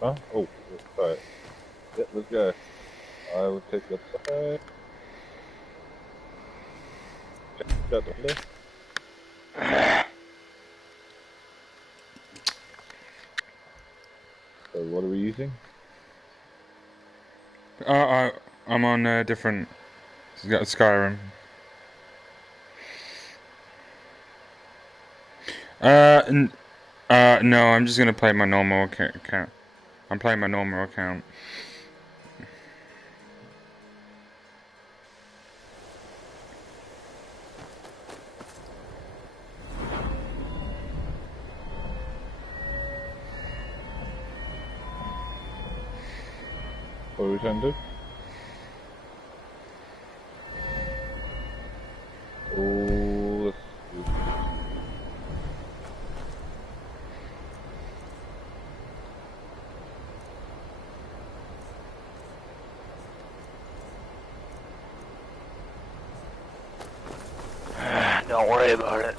Huh? Oh, alright. Yeah, let's go. I will take the side. Shut the window. So what are we using? I'm on a different Skyrim. No, I'm just gonna play my normal account. I'm playing my normal account. What are we trying to do? Oh, let's see. Don't worry about it.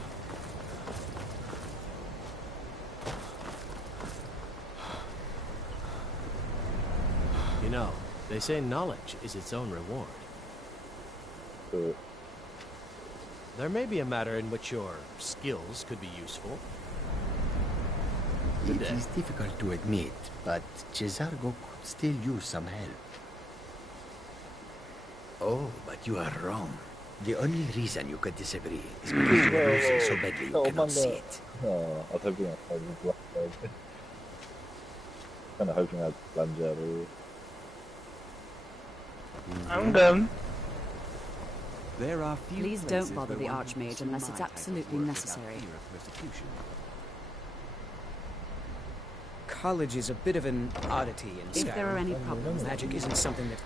You know, they say knowledge is its own reward. There may be a matter in which your skills could be useful. It is difficult to admit, but Cesargo could still use some help. Oh, but you are wrong. The only reason you could disagree is because you are losing so badly you cannot see it. Oh, I was hoping I was kind of hoping I'd lunge out of it. I'm done. There are few Please don't bother the Archmage unless it's absolutely necessary. College is a bit of an oddity in Skyrim. If there are any problems, magic isn't something that...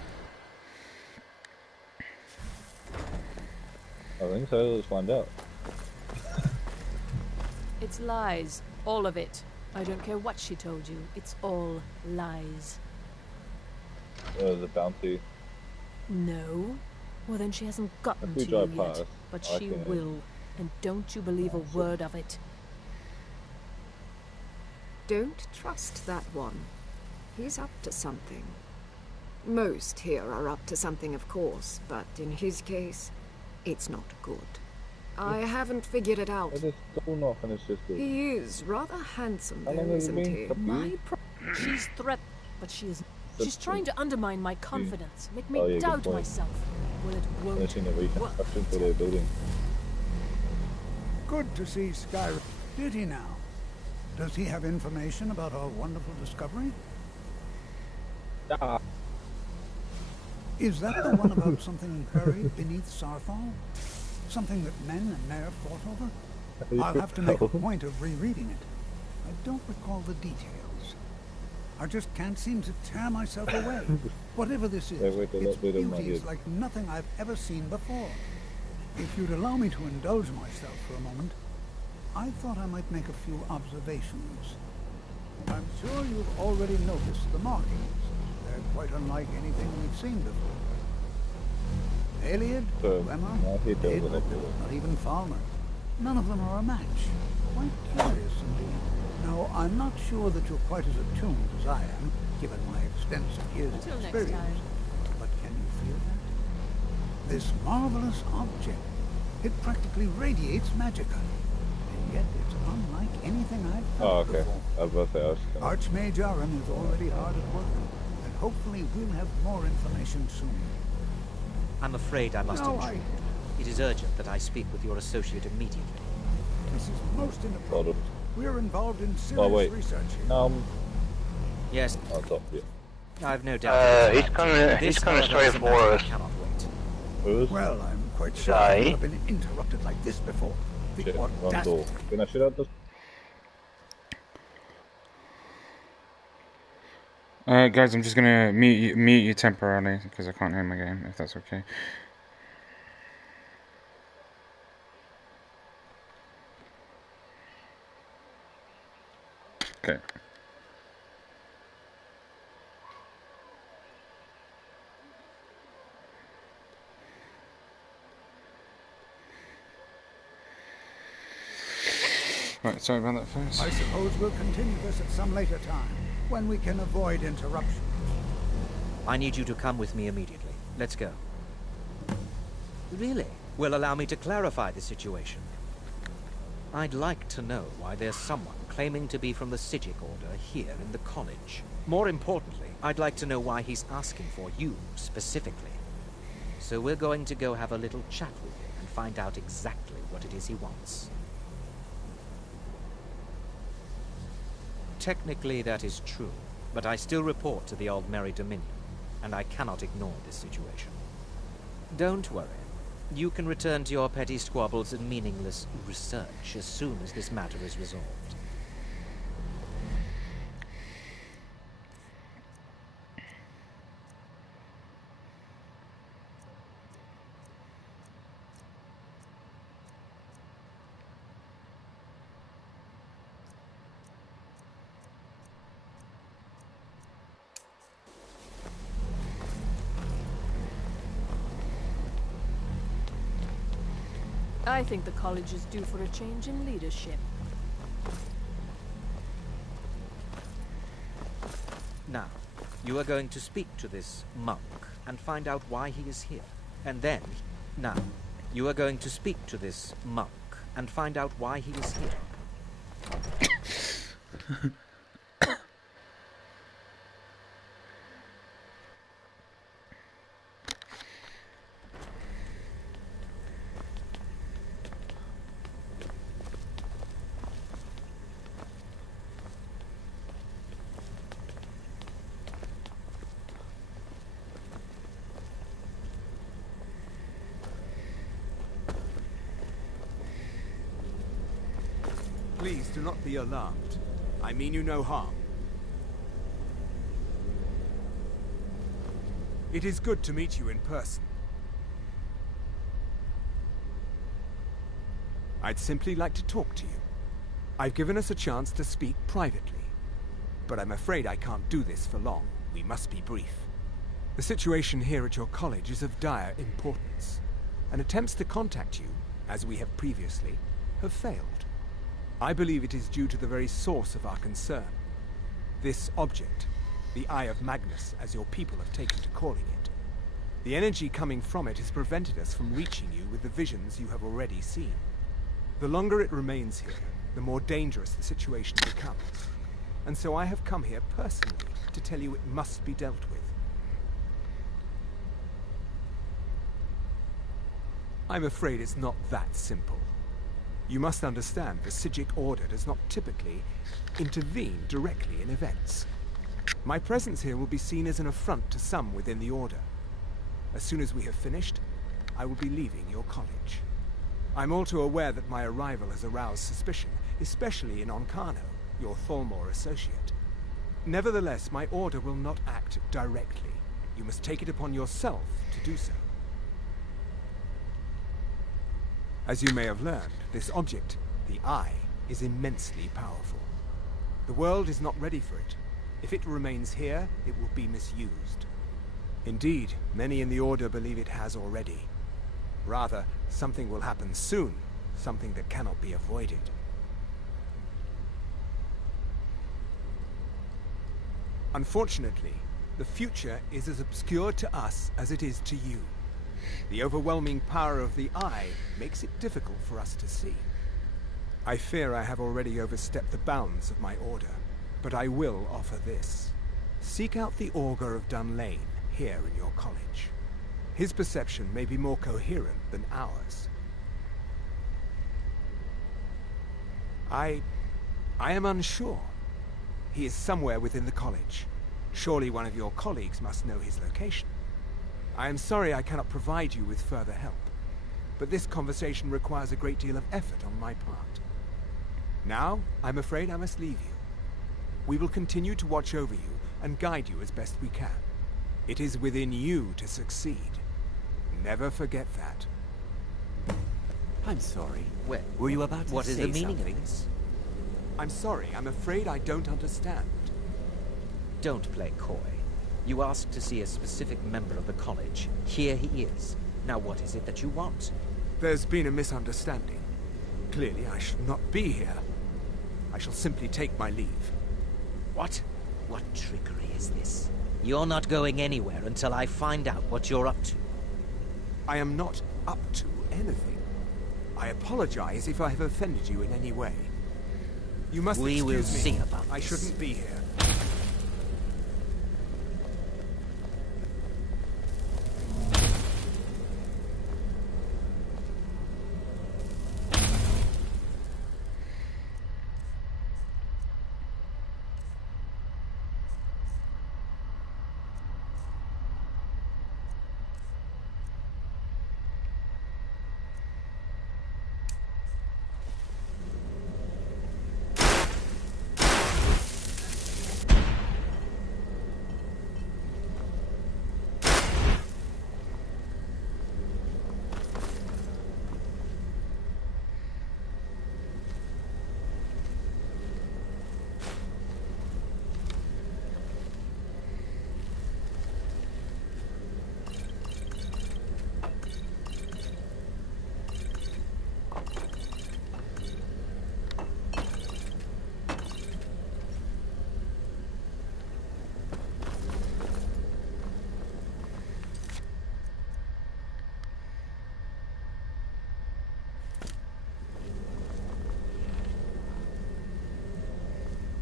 I think so, let's find out. It's lies. All of it. I don't care what she told you. It's all lies. The bounty. No? Well, then she hasn't gotten If we to you drive yet. past, But I she can- will. And don't you believe a word of it. Don't trust that one. He's up to something. Most here are up to something, of course, but in his case, it's not good. I haven't figured it out. I just door knock and it's just... He is rather handsome, How long though, has it isn't been? he? She's threatened, but she is... She's trying to undermine my confidence. Make me Oh, yeah, good doubt point. myself. Well, it won't Finishing the reconstruction for their building. Good to see Skyrim. Did he now? Does he have information about our wonderful discovery? Ah. Is that the one about something buried beneath Sarthal? Something that men and Mare fought over? I'll have to make a point of rereading it. I don't recall the details. I just can't seem to tear myself away. Whatever this is, its beauty is like nothing I've ever seen before. If you'd allow me to indulge myself for a moment, I thought I might make a few observations. I'm sure you've already noticed the markings. They're quite unlike anything we've seen before. Aliad, Lemma, Aedla, not even Falmer. None of them are a match. Quite curious indeed. Now, I'm not sure that you're quite as attuned as I am, given my extensive years Until of next experience. time. But can you feel that? This marvelous object, it practically radiates magicka. And yet it's unlike anything I've felt before. I was about to say, I was gonna... Archmage Aram is already hard at work, and hopefully we'll have more information soon. I'm afraid I must No, intrude. It is urgent that I speak with your associate immediately. This is most inappropriate. We're involved in serious research here. Yes. I'll stop you. I've no doubt. He's coming straight for us. Well, I'm quite sure I've never been interrupted like this before. The audacity. Can I shoot out this? Guys, I'm just gonna mute you temporarily because I can't hear my game, if that's okay. Okay. Right, sorry about that, folks. I suppose we'll continue this at some later time, when we can avoid interruption. I need you to come with me immediately. Let's go. Really? Well, allow me to clarify the situation. I'd like to know why there's someone claiming to be from the Sijic Order here in the college. More importantly, I'd like to know why he's asking for you, specifically. So we're going to go have a little chat with him and find out exactly what it is he wants. Technically, that is true, but I still report to the Old Merry Dominion, and I cannot ignore this situation. Don't worry. You can return to your petty squabbles and meaningless research as soon as this matter is resolved. I think the college is due for a change in leadership. Now, you are going to speak to this monk and find out why he is here. And then, now, you are going to speak to this monk and find out why he is here. Please do not be alarmed. I mean you no harm. It is good to meet you in person. I'd simply like to talk to you. I've given us a chance to speak privately, but I'm afraid I can't do this for long. We must be brief. The situation here at your college is of dire importance, and attempts to contact you, as we have previously, have failed. I believe it is due to the very source of our concern. This object, the Eye of Magnus, as your people have taken to calling it. The energy coming from it has prevented us from reaching you with the visions you have already seen. The longer it remains here, the more dangerous the situation becomes. And so I have come here personally to tell you it must be dealt with. I'm afraid it's not that simple. You must understand the Sijic Order does not typically intervene directly in events. My presence here will be seen as an affront to some within the Order. As soon as we have finished, I will be leaving your college. I'm all too aware that my arrival has aroused suspicion, especially in Onkano, your Tholmor associate. Nevertheless, my Order will not act directly. You must take it upon yourself to do so. As you may have learned, this object, the Eye, is immensely powerful. The world is not ready for it. If it remains here, it will be misused. Indeed, many in the Order believe it has already. Rather, something will happen soon, something that cannot be avoided. Unfortunately, the future is as obscure to us as it is to you. The overwhelming power of the Eye makes it difficult for us to see. I fear I have already overstepped the bounds of my Order, but I will offer this. Seek out the Augur of Dunlane here in your college. His perception may be more coherent than ours. I am unsure. He is somewhere within the college. Surely one of your colleagues must know his location. I am sorry I cannot provide you with further help, but this conversation requires a great deal of effort on my part. Now, I'm afraid I must leave you. We will continue to watch over you and guide you as best we can. It is within you to succeed. Never forget that. I'm sorry. Well, were you about to what is say the meaning something? of this? I'm sorry, I'm afraid I don't understand. Don't play coy. You asked to see a specific member of the college. Here he is. Now what is it that you want? There's been a misunderstanding. Clearly I should not be here. I shall simply take my leave. What? What trickery is this? You're not going anywhere until I find out what you're up to. I am not up to anything. I apologize if I have offended you in any way. You must We will excuse me. see about I this. shouldn't be here.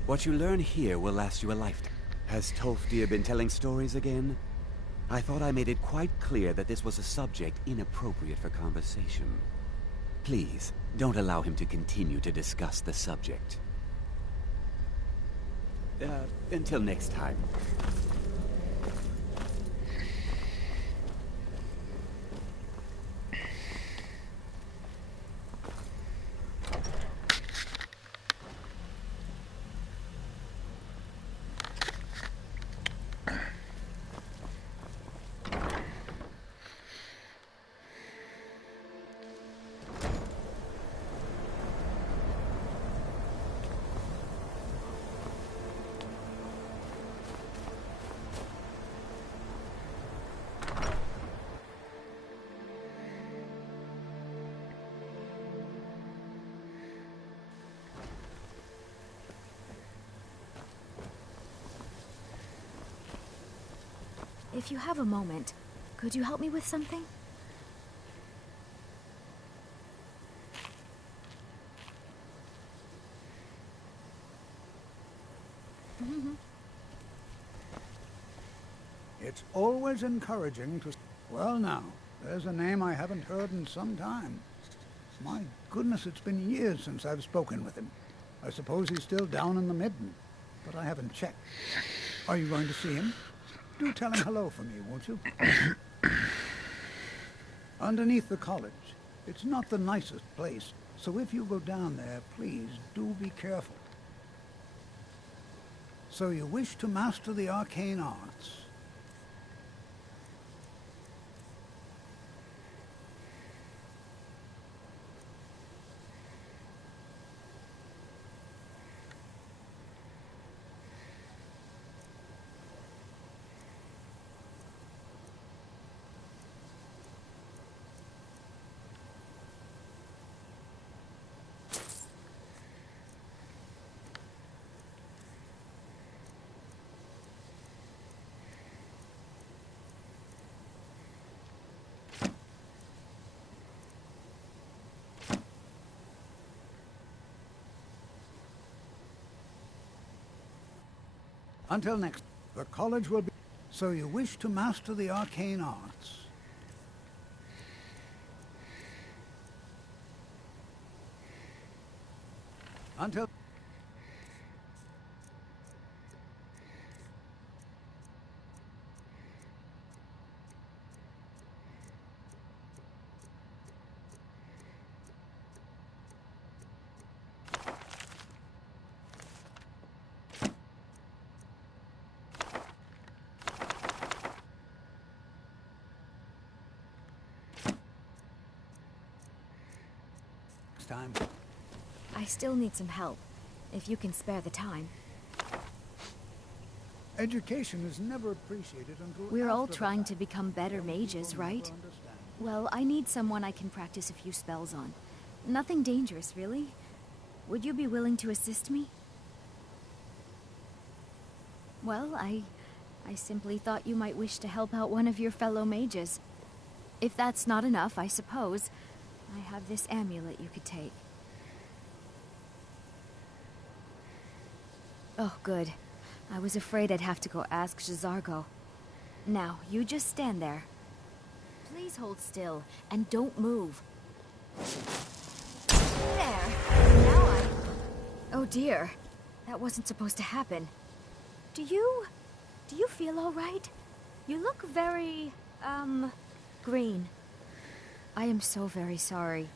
What you learn here will last you a lifetime. Has Tolfdir been telling stories again? I thought I made it quite clear that this was a subject inappropriate for conversation. Please, don't allow him to continue to discuss the subject. Until next time. If you have a moment, could you help me with something? It's always encouraging to... Well now, there's a name I haven't heard in some time. My goodness, it's been years since I've spoken with him. I suppose he's still down in the Midden, but I haven't checked. Are you going to see him? Do tell him hello for me, won't you? Underneath the college. It's not the nicest place, so if you go down there, please do be careful. So you wish to master the arcane arts? Until next, the college will be... So you wish to master the arcane arts? Until... time. I still need some help, if you can spare the time. Education is never appreciated until... We're all trying to become better mages, right? Well, I need someone I can practice a few spells on. Nothing dangerous, really. Would you be willing to assist me? Well, I simply thought you might wish to help out one of your fellow mages. If that's not enough, I suppose, I have this amulet you could take. Oh, good. I was afraid I'd have to go ask J'zargo. Now, you just stand there. Please hold still, and don't move. There. Now oh dear. That wasn't supposed to happen. Do you feel all right? You look very, green. I am so very sorry.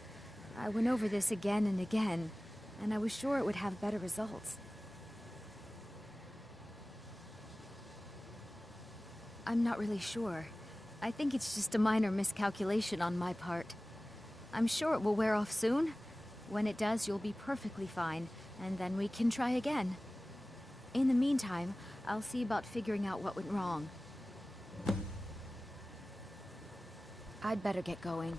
I went over this again and again, and I was sure it would have better results. I'm not really sure. I think it's just a minor miscalculation on my part. I'm sure it will wear off soon. When it does, you'll be perfectly fine, and then we can try again. In the meantime, I'll see about figuring out what went wrong. I'd better get going.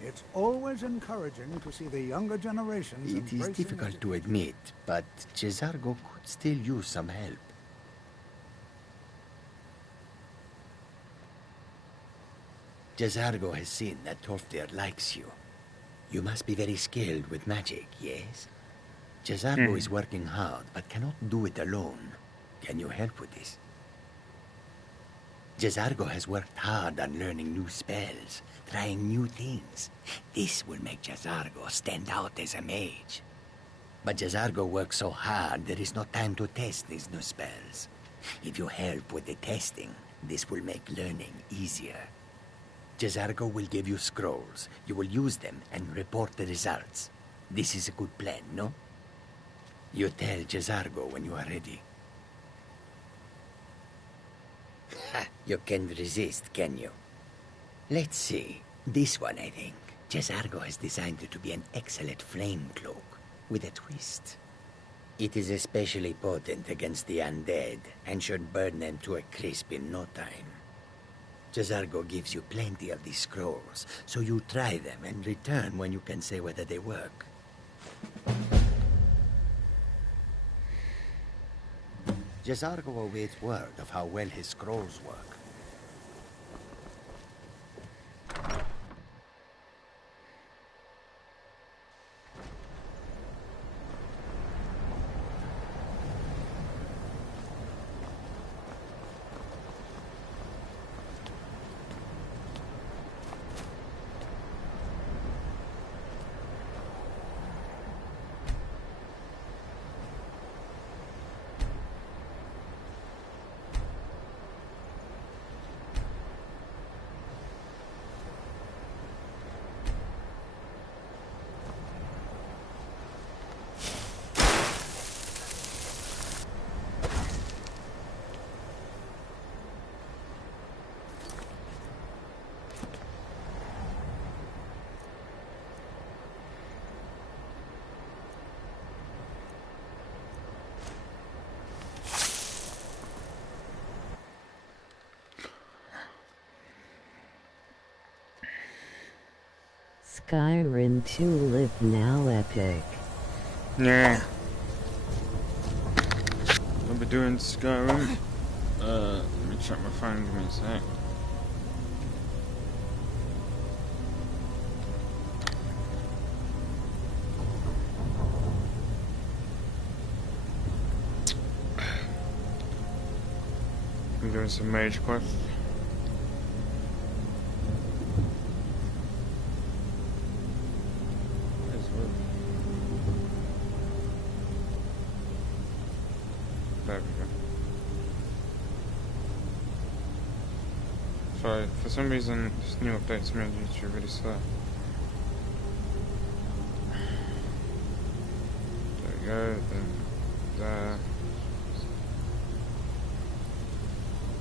It's always encouraging to see the younger generations It is embracing difficult to admit, but J'zargo could still use some help. J'zargo has seen that Tolfdir likes you. You must be very skilled with magic, yes? J'zargo is working hard, but cannot do it alone. Can you help with this? J'zargo has worked hard on learning new spells, trying new things. This will make J'zargo stand out as a mage. But J'zargo works so hard, there is no time to test these new spells. If you help with the testing, this will make learning easier. J'zargo will give you scrolls. You will use them and report the results. This is a good plan, no? You tell J'zargo when you are ready. You can't resist, can you? Let's see. This one, I think. J'zargo has designed it to be an excellent flame cloak, with a twist. It is especially potent against the undead, and should burn them to a crisp in no time. J'zargo gives you plenty of these scrolls, so you try them and return when you can say whether they work. J'zargo awaits word of how well his scrolls work. Skyrim 2 live now epic. Yeah. I'll be doing Skyrim. Let me check my phone, give me a sec. I'm doing some mage quests. There we go. Sorry, for some reason this new update's made YouTube really slow. There we go, then there.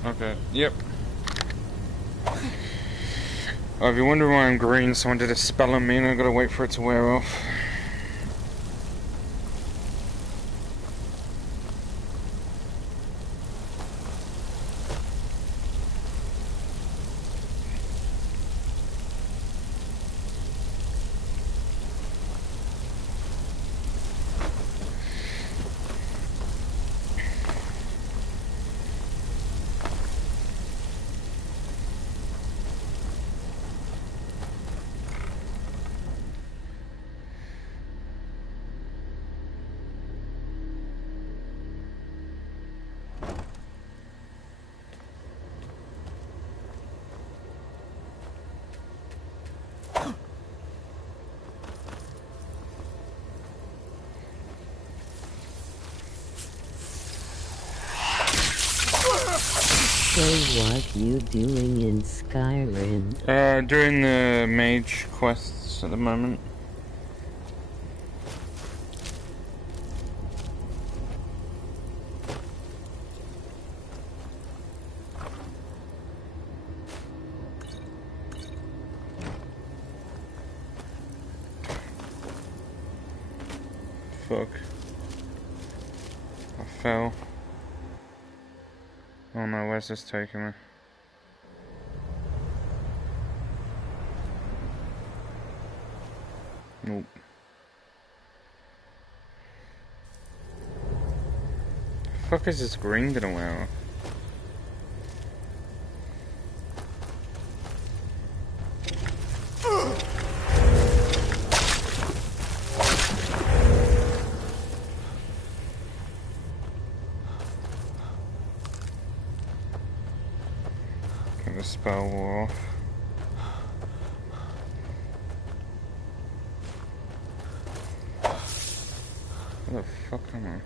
Okay, yep. Oh, if you're wondering why I'm green, someone did a spell on me and I gotta wait for it to wear off. So what you doing in Skyrim? Doing the mage quests at the moment. Fuck. I fell. Oh no, where's this taking me? Nope. The fuck is this green gonna wear? Get the spell wore off. Where the fuck am I?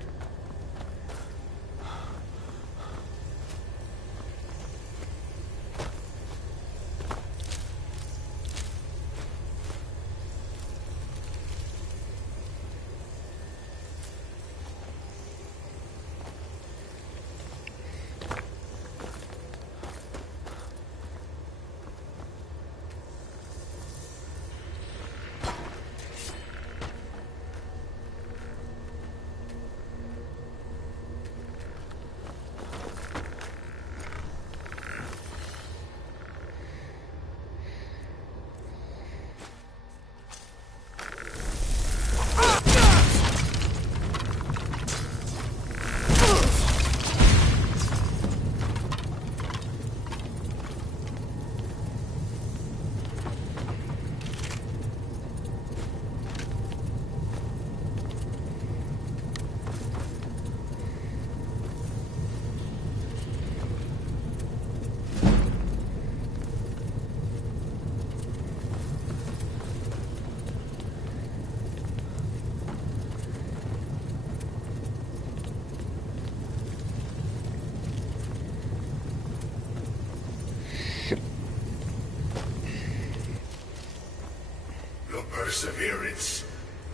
Perseverance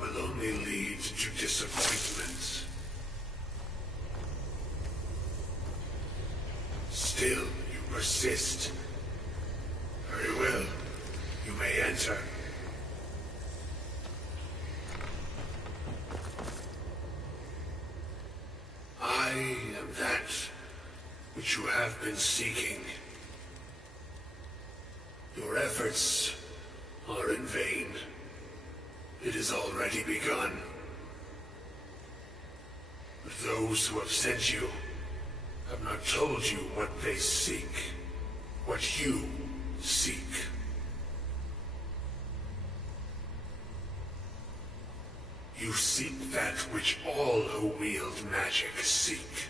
will only lead to disappointment. Still, you persist. Very well. You may enter. I am that which you have been seeking. Your efforts are in vain. It has already begun. But those who have sent you have not told you what they seek, what you seek. You seek that which all who wield magic seek,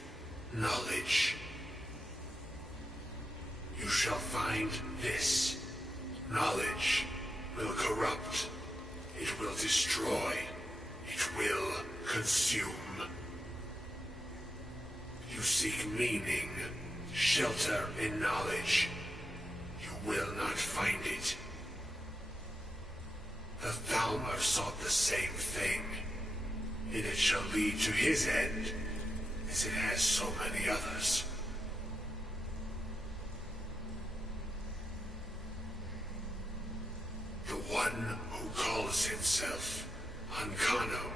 knowledge. You shall find this. Knowledge will corrupt. It will destroy. It will consume. You seek meaning, shelter in knowledge. You will not find it. The Thalmor sought the same thing, and it shall lead to his end, as it has so many others. The one who calls himself Ancano.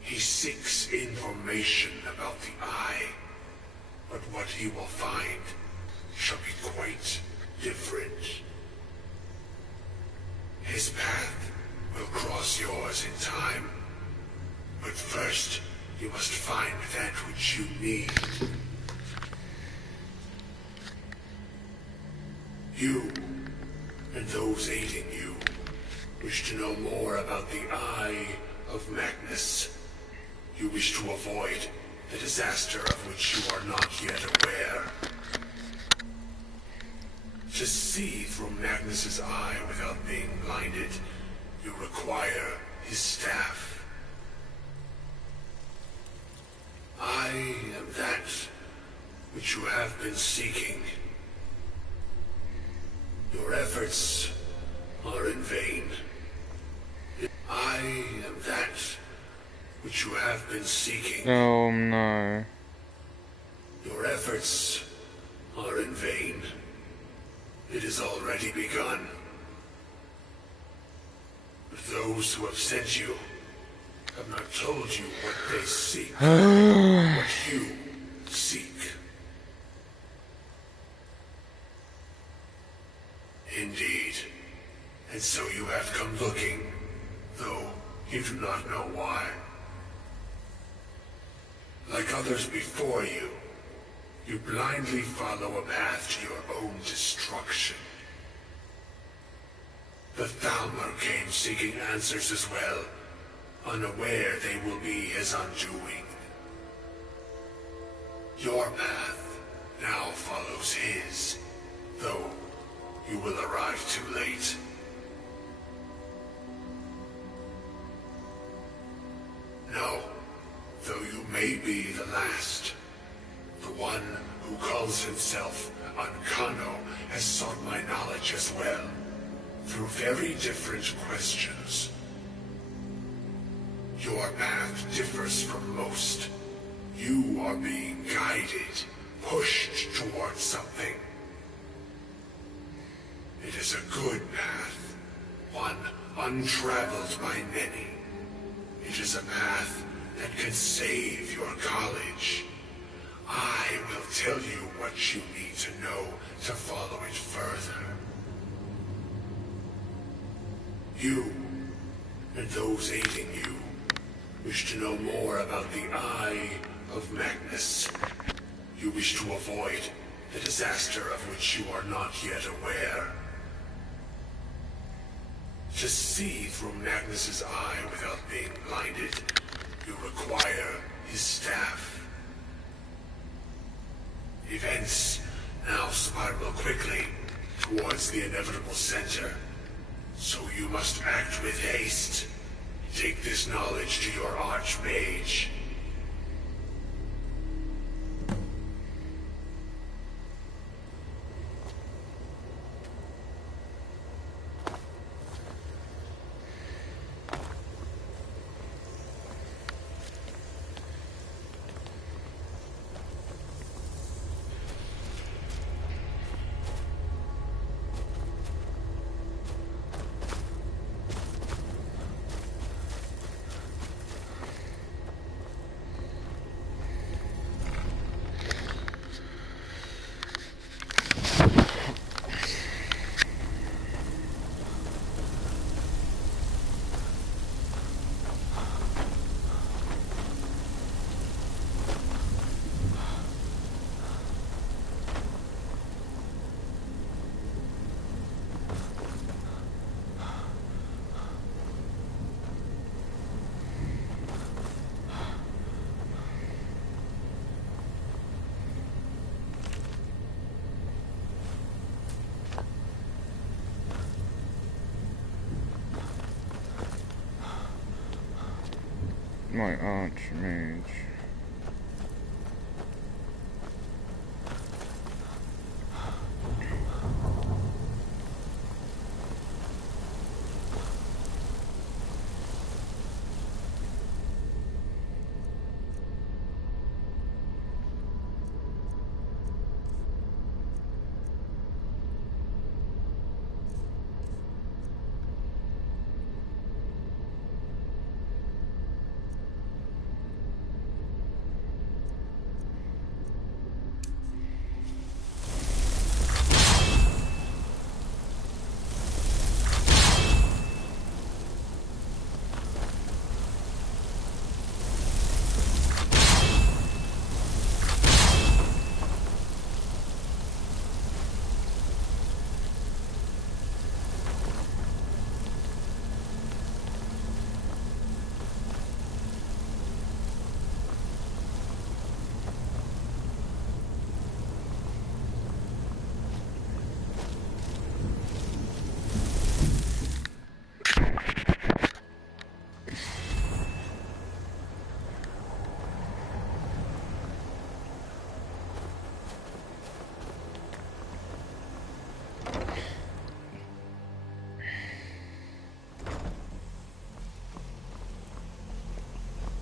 He seeks information about the Eye, but what he will find shall be quite different. His path will cross yours in time, but first you must find that which you need. You and those aiding you wish to know more about the Eye of Magnus. You wish to avoid the disaster of which you are not yet aware. To see through Magnus's eye without being blinded, you require his staff. I am that which you have been seeking. Your efforts are in vain. I am that which you have been seeking. Oh no. Your efforts are in vain. It has already begun. But those who have sent you have not told you what they seek, what you seek. Indeed. And so you have come looking, though you do not know why. Like others before you, you blindly follow a path to your own destruction. The Thalmor came seeking answers as well, unaware they will be his undoing. Your path now follows his, though you will arrive too late. No, though you may be the last, the one who calls himself Ankano has sought my knowledge as well, through very different questions. Your path differs from most. You are being guided, pushed towards something. It is a good path, one untraveled by many. It is a path that can save your college. I will tell you what you need to know to follow it further. You, and those aiding you, wish to know more about the Eye of Magnus. You wish to avoid the disaster of which you are not yet aware. To see through Magnus's eye without being blinded, you require his staff. Events now spiral quickly towards the inevitable center, so you must act with haste. Take this knowledge to your Archmage. My Archmage.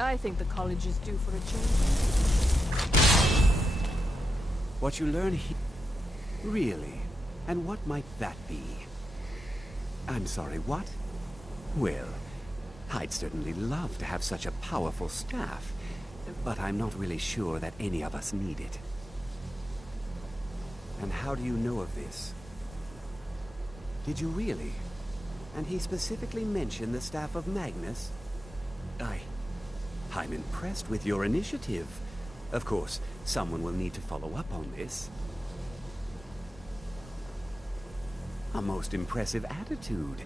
I think the college is due for a change. What you learn here... Really? And what might that be? I'm sorry, what? Well, I'd certainly love to have such a powerful staff, but I'm not really sure that any of us need it. And how do you know of this? Did you really? And he specifically mentioned the staff of Magnus? I'm impressed with your initiative. Of course, someone will need to follow up on this. A most impressive attitude.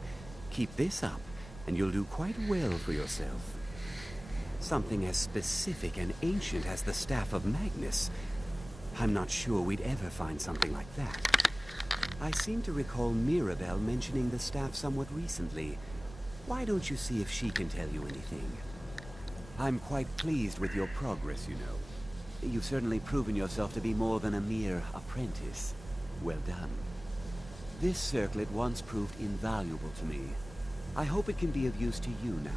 Keep this up, and you'll do quite well for yourself. Something as specific and ancient as the staff of Magnus. I'm not sure we'd ever find something like that. I seem to recall Mirabelle mentioning the staff somewhat recently. Why don't you see if she can tell you anything? I'm quite pleased with your progress, you know. You've certainly proven yourself to be more than a mere apprentice. Well done. This circlet once proved invaluable to me. I hope it can be of use to you now.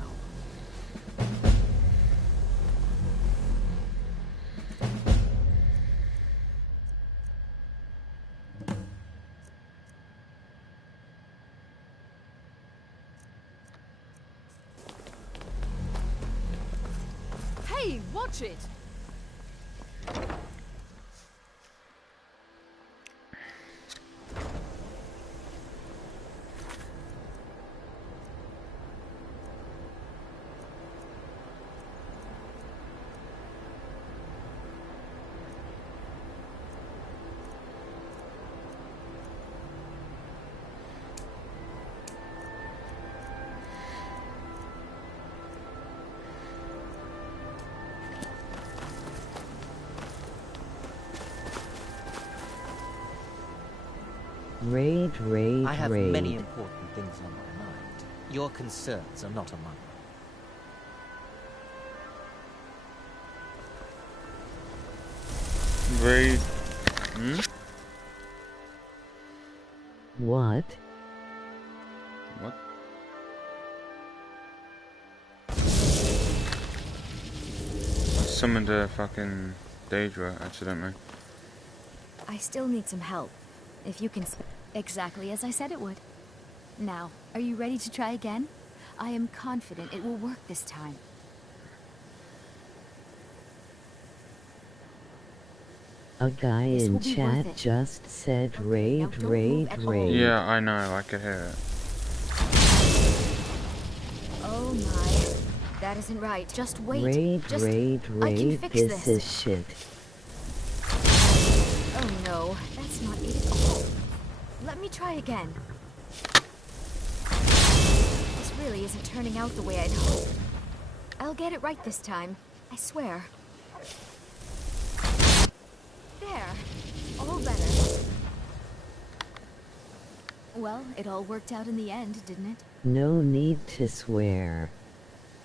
Hey, watch it! Raid, I have raid. many important things on my mind. Your concerns are not among them. Raid. What? What? I summoned a fucking Daedra accidentally. I still need some help. If you can... Exactly as I said it would. Now, are you ready to try again? I am confident it will work this time. A guy This in will be chat worth it. just said raid, don't raid, move at all. raid. Yeah, I know, I could hear it. Oh my. That isn't right. Just wait. Raid, Just... raid, I can raid, fix this is shit. Oh no, that's not it at all. Let me try again. This really isn't turning out the way I'd hoped. I'll get it right this time. I swear. There. All better. Well, it all worked out in the end, didn't it? No need to swear.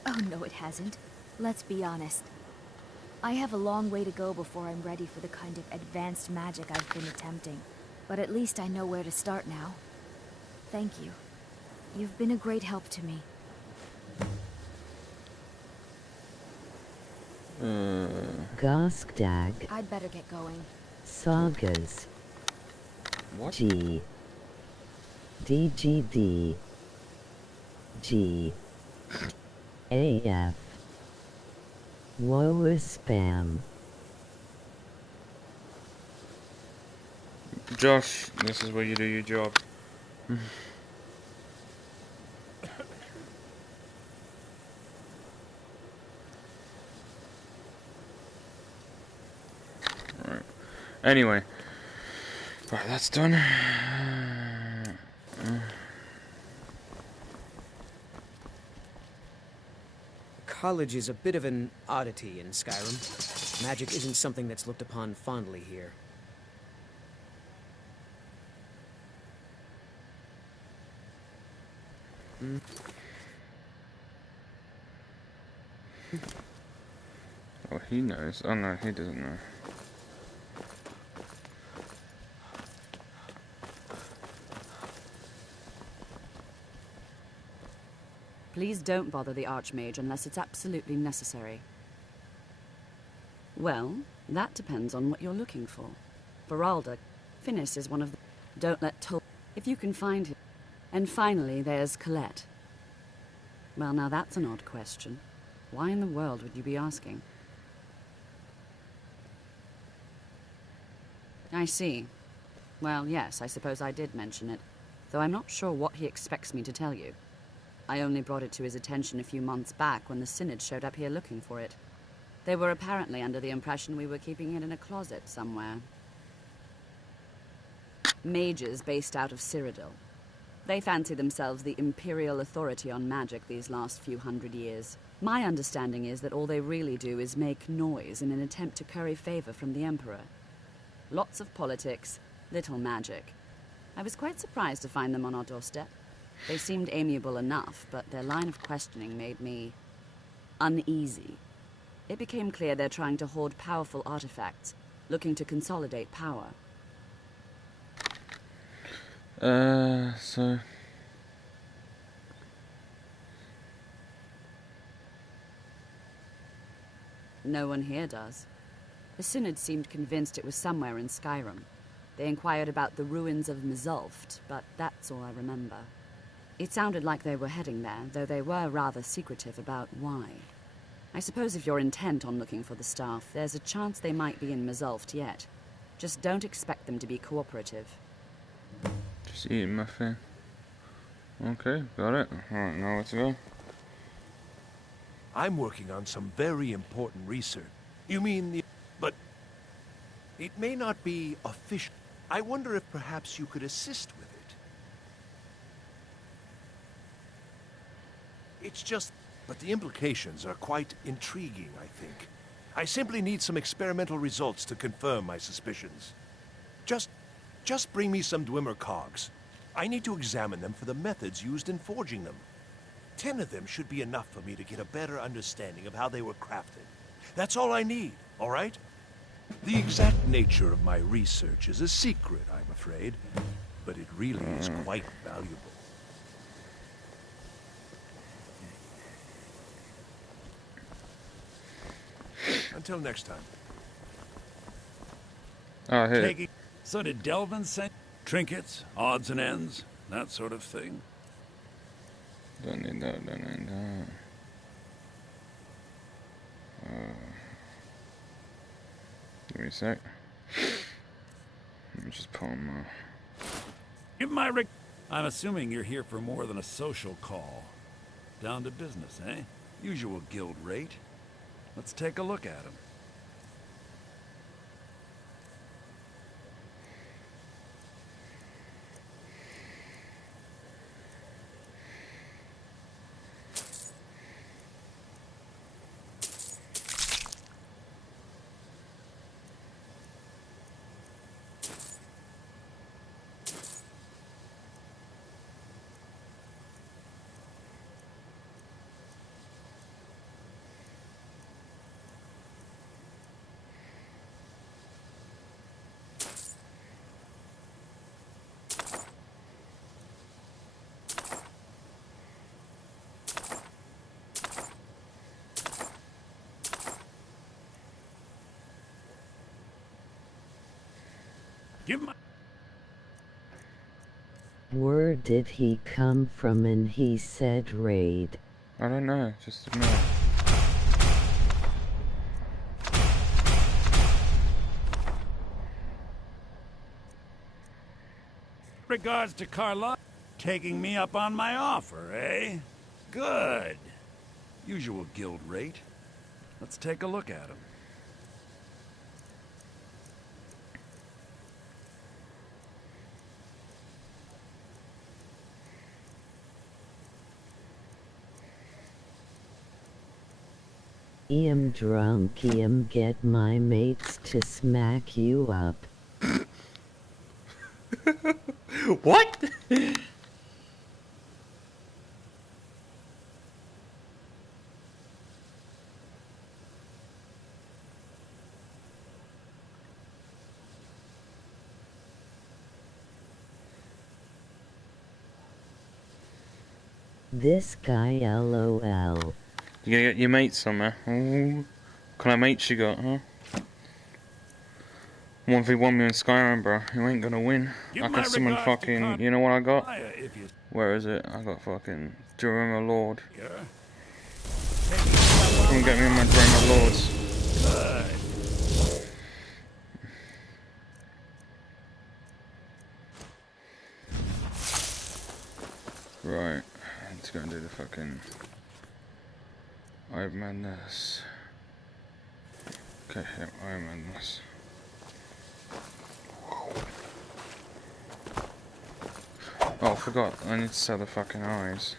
Oh no, it hasn't. Let's be honest. I have a long way to go before I'm ready for the kind of advanced magic I've been attempting. But at least I know where to start now. Thank you. You've been a great help to me. Goskdag. I'd better get going. Sagas. What? G. DGD. G. AF. Woe is spam. Josh, this is where you do your job. Right. Anyway. Right, that's done. College is a bit of an oddity in Skyrim. Magic isn't something that's looked upon fondly here. Oh, he knows. Oh no, he doesn't know. Please don't bother the Archmage unless it's absolutely necessary. Well, that depends on what you're looking for. Beralda, Finis is one of the... Don't let Tol... If you can find him. And finally, there's Colette. Well, now that's an odd question. Why in the world would you be asking? I see. Well, yes, I suppose I did mention it, though I'm not sure what he expects me to tell you. I only brought it to his attention a few months back when the Synod showed up here looking for it. They were apparently under the impression we were keeping it in a closet somewhere. Mages based out of Cyrodiil. They fancy themselves the imperial authority on magic these last few hundred years. My understanding is that all they really do is make noise in an attempt to curry favor from the Emperor. Lots of politics, little magic. I was quite surprised to find them on our doorstep. They seemed amiable enough, but their line of questioning made me uneasy. It became clear they're trying to hoard powerful artifacts, looking to consolidate power. So... No one here does. The Synod seemed convinced it was somewhere in Skyrim. They inquired about the ruins of Mizulft, but that's all I remember. It sounded like they were heading there, though they were rather secretive about why. I suppose if you're intent on looking for the staff, there's a chance they might be in Mizulft yet. Just don't expect them to be cooperative. Just eating my thing. Okay, got it. Alright, now where to go? I'm working on some very important research. You mean the... But... It may not be official. I wonder if perhaps you could assist with it. It's just... But the implications are quite intriguing, I think. I simply need some experimental results to confirm my suspicions. Just bring me some Dwemer cogs. I need to examine them for the methods used in forging them. 10 of them should be enough for me to get a better understanding of how they were crafted. That's all I need, all right? The exact nature of my research is a secret, I'm afraid, but it really is quite valuable. Until next time. Oh, hey. So did Delvin send trinkets, odds and ends, that sort of thing? Don't need that, don't need that. Give me a sec. Let me just pull him Give my I'm assuming you're here for more than a social call. Down to business, eh? Usual guild rate. Let's take a look at him. Where did he come from? And he said raid. I don't know, just ignore. Regards to Carla, taking me up on my offer, eh? Good. Usual guild rate. Let's take a look at him. I'm drunk. Get my mates to smack you up. What? This guy LOL. You gonna get your mates somewhere? Ooh. What kind of mates you got, huh? 1v1 me in Skyrim, bro. You ain't gonna win. I can summon fucking... You know what I got? Where is it? I got fucking... Durama Lord. Come and get me on my Durama Lords. Right. Let's go and do the fucking... Iron Madness. Okay, yep, Iron Madness. Oh, I forgot. I need to sell the fucking eyes.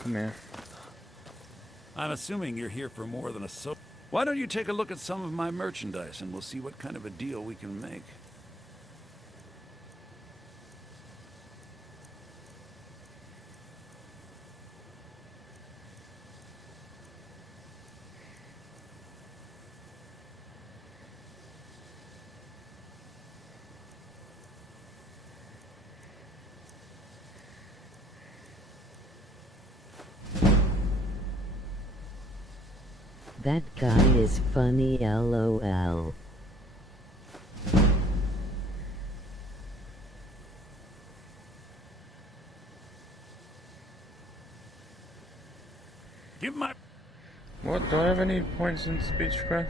Come here. I'm assuming you're here for more than a Why don't you take a look at some of my merchandise and we'll see what kind of a deal we can make. That guy is funny, LOL. Give my... What? Do I have any points in speechcraft?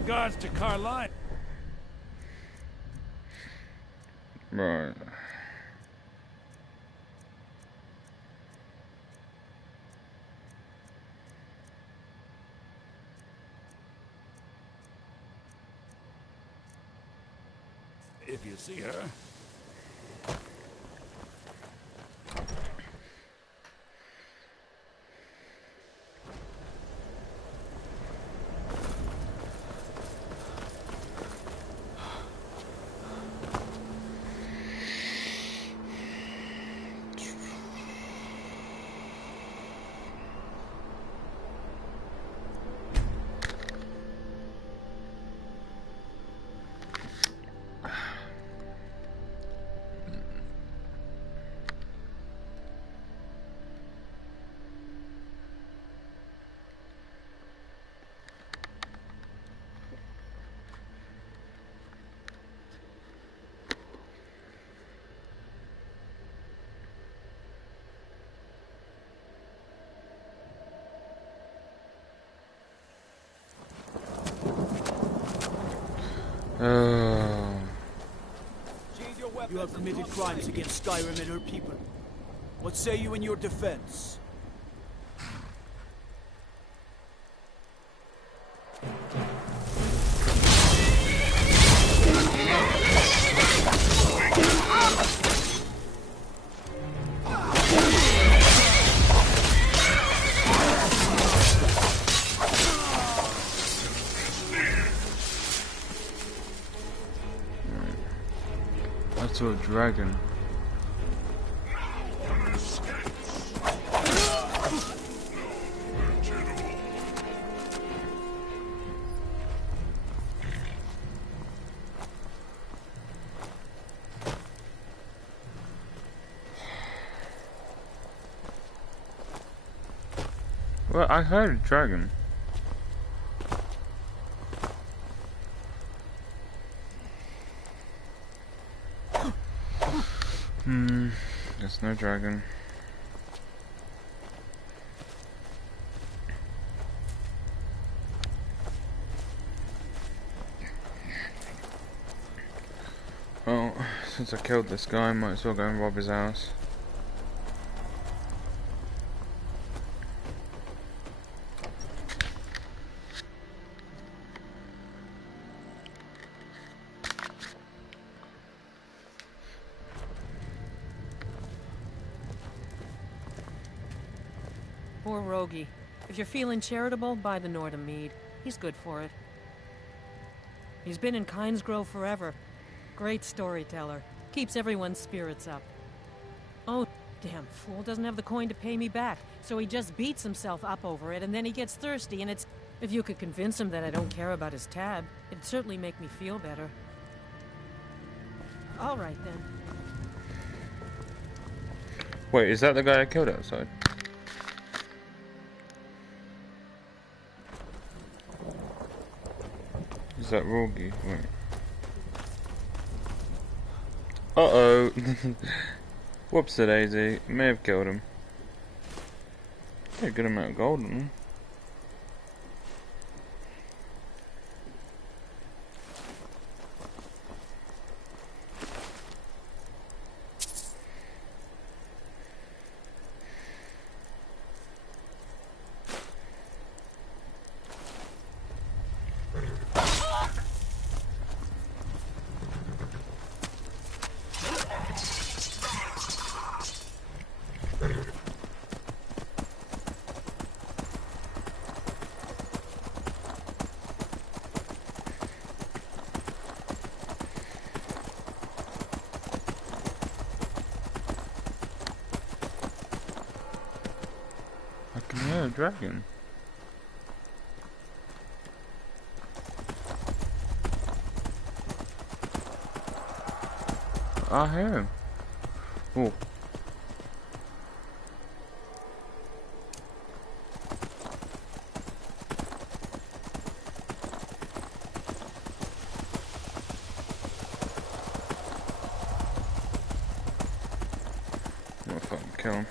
Regards to Carline. Right. If you see her. You have committed crimes against Skyrim and her people. What say you in your defense? To a dragon. Well, I heard a dragon. There's no dragon. Well, since I killed this guy, I might as well go and rob his house. Poor Rogie. If you're feeling charitable, buy the Nordham mead. He's good for it. He's been in Kynes Grove forever. Great storyteller. Keeps everyone's spirits up. Oh, damn fool doesn't have the coin to pay me back, so he just beats himself up over it, and then he gets thirsty, and it's... If you could convince him that I don't care about his tab, it'd certainly make me feel better. All right, then. Wait, is that the guy I killed outside? Is that Rogi? Wait. Uh-oh. Whoopsie-daisy. May have killed him. A good amount of gold on him. Dragon. I hear him. Oh. I'm gonna fucking kill him.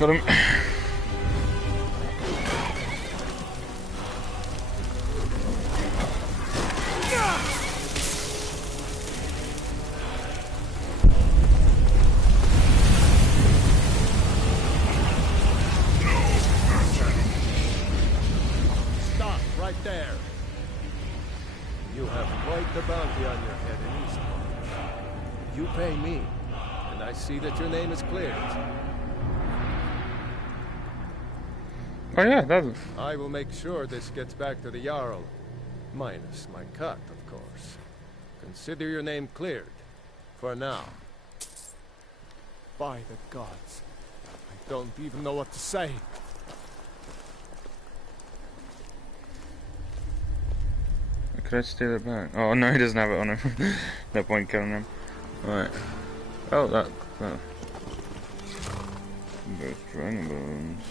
Got him. Stop right there. You have quite the bounty on your head in Eastport. You pay me, and I see that your name is cleared. Oh yeah, that's... I will make sure this gets back to the Jarl. Minus my cut, of course. Consider your name cleared. For now. By the gods. I don't even know what to say. Could I steal it back? Oh no, he doesn't have it on him. No point killing him. Right. Oh, that... Those dragon bones.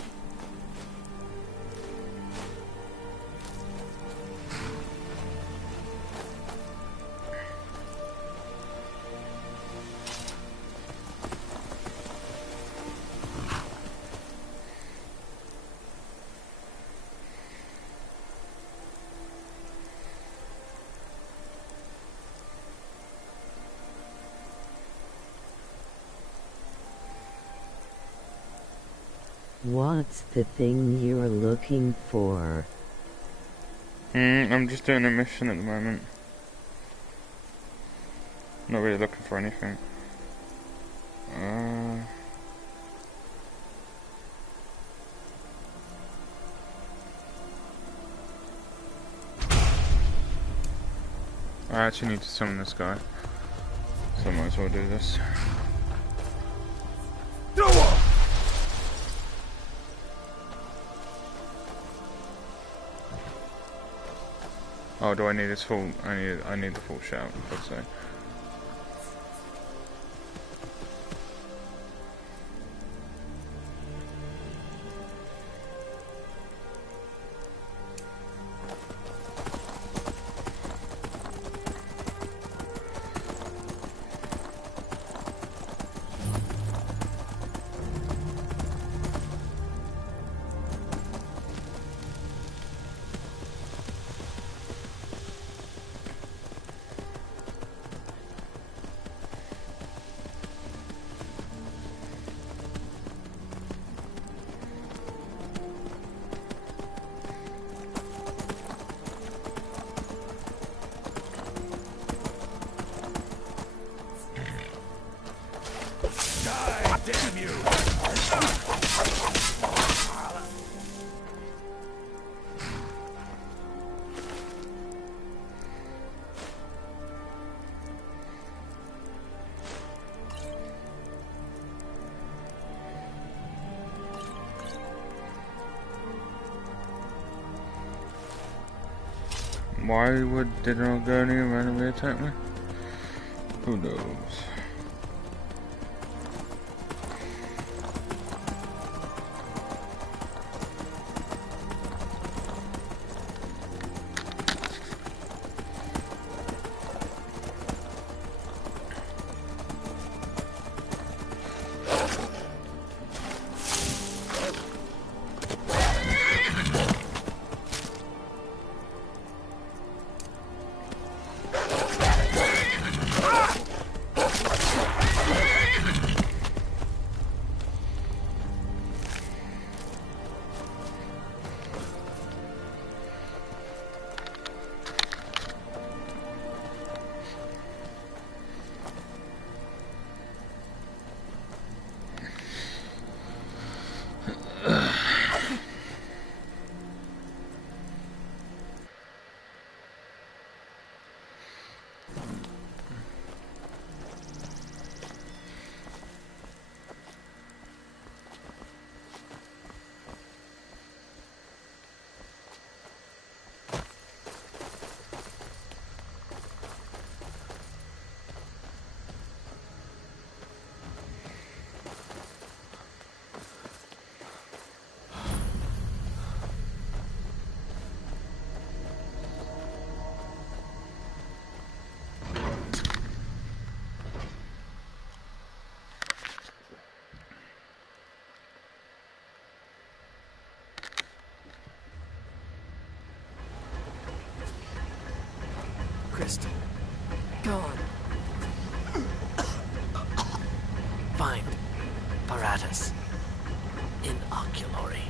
What's the thing you're looking for? I'm just doing a mission at the moment. Not really looking for anything. I actually need to summon this guy, so I might as well do this. Oh, do I need this full? I need the full shout, I'd say. Damn you! Why did not go near randomly attack me? Who knows? Crystal. Gone. Find apparatus. Inoculary.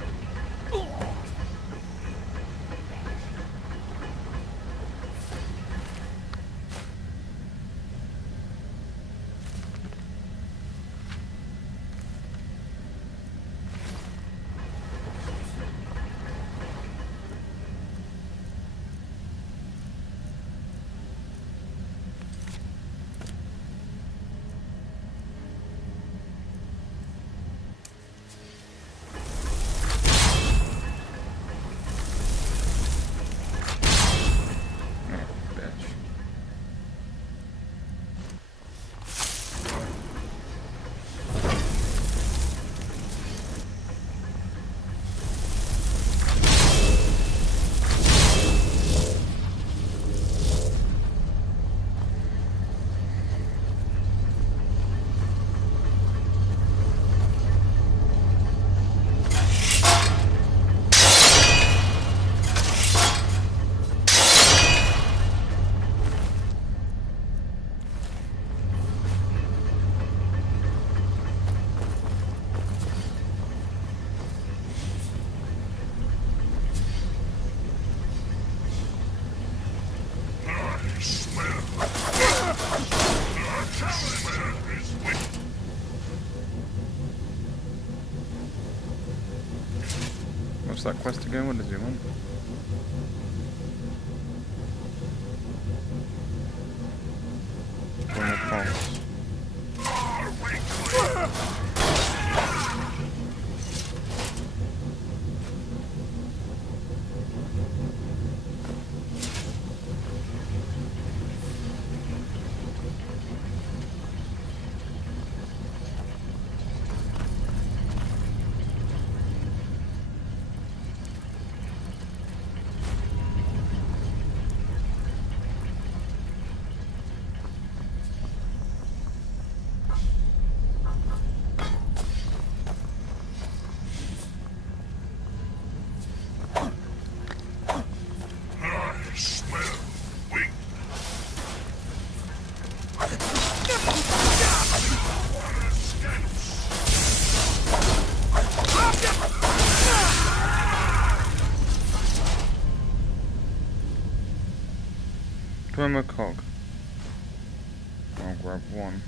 What's that quest again? What does he want? Join the pulse. Glimmer cog. I'll grab one.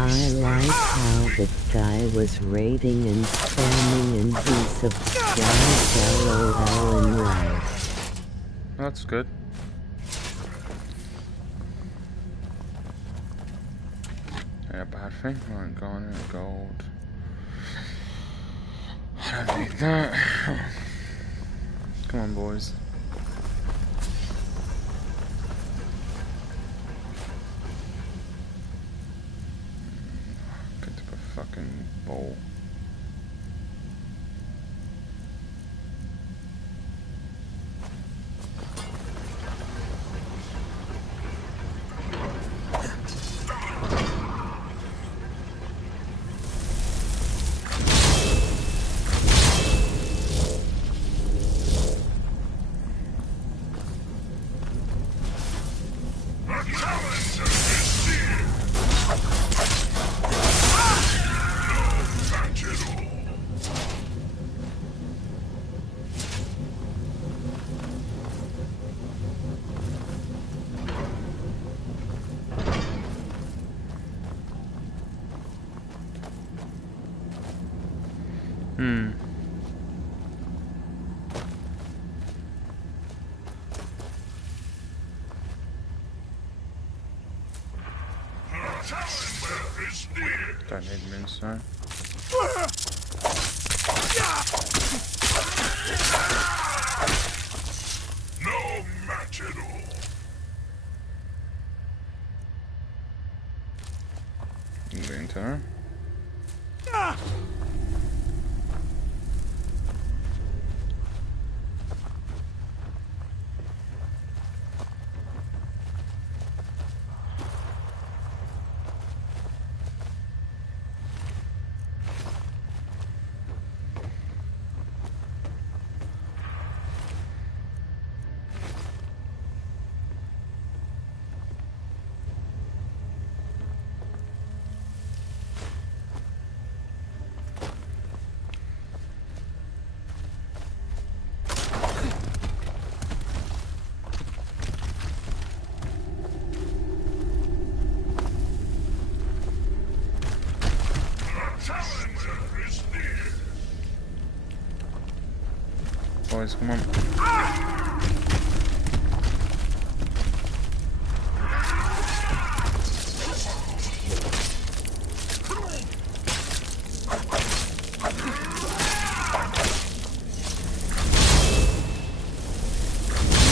I like how the guy was raiding and spamming and he subscribed LOL and laughed. That's good. Yeah, bad thing. Right, garnet, gold. I don't need that. Come on, boys. Get to a fucking bowl. Don't need them inside. No match at all. You can go into her. Boys, come on.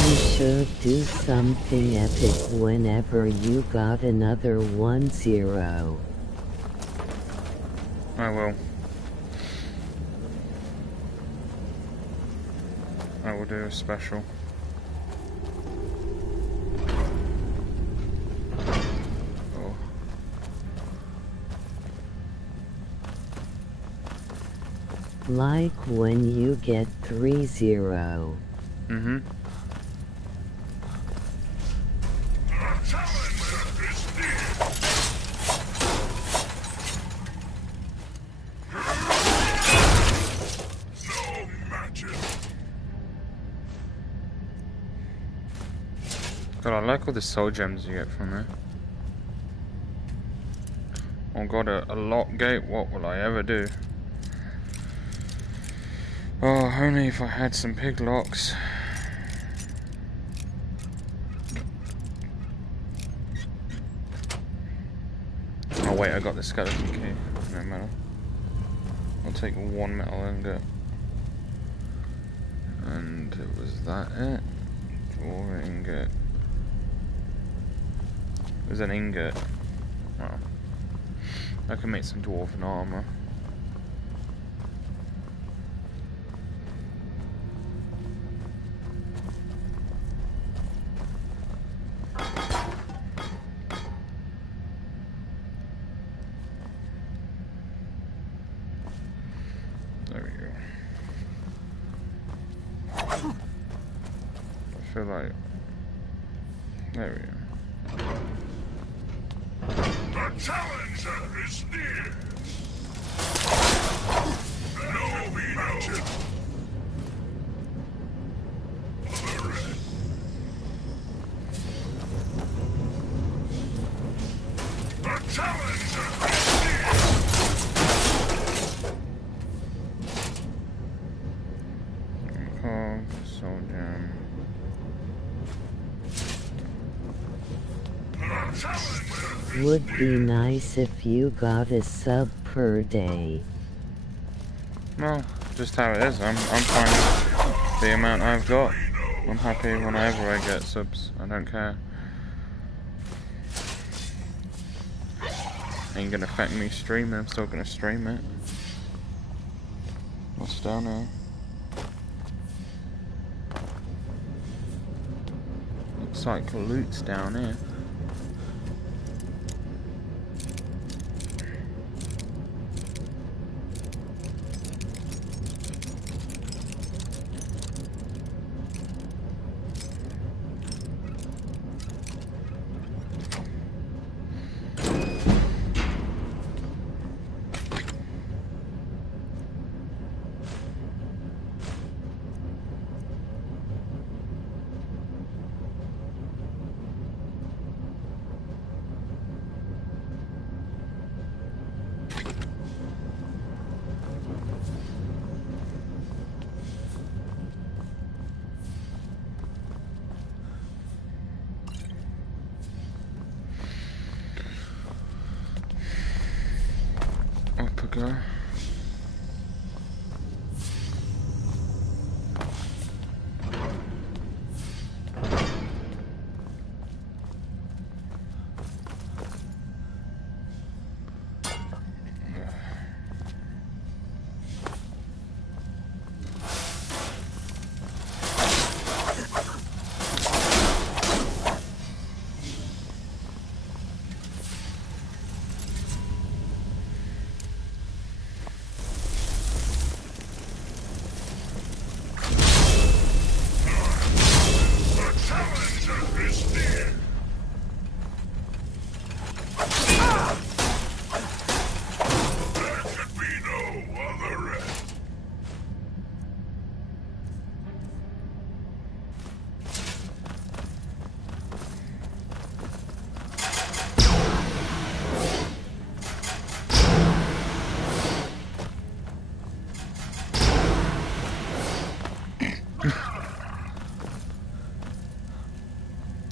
You should do something epic whenever you got another 1-0. I will. I will do a special. Oh. Like when you get 3-0. Mm-hmm. God, I like all the soul gems you get from there. Oh god, a lock gate? What will I ever do? Oh, only if I had some pig locks. Oh wait, I got the skeleton key. No matter. I'll take one metal ingot. And was that it? Or ingot? There's an ingot. Well, I can make some dwarven armor. There we go. I feel like... There we go. The challenger is near. No match. The challenger is would be nice if you got a sub per day. Well, just how it is. I'm fine with the amount I've got. I'm happy whenever I get subs. I don't care. Ain't gonna affect me streaming. I'm still gonna stream it. What's down there? Looks like loot's down here. Up we go.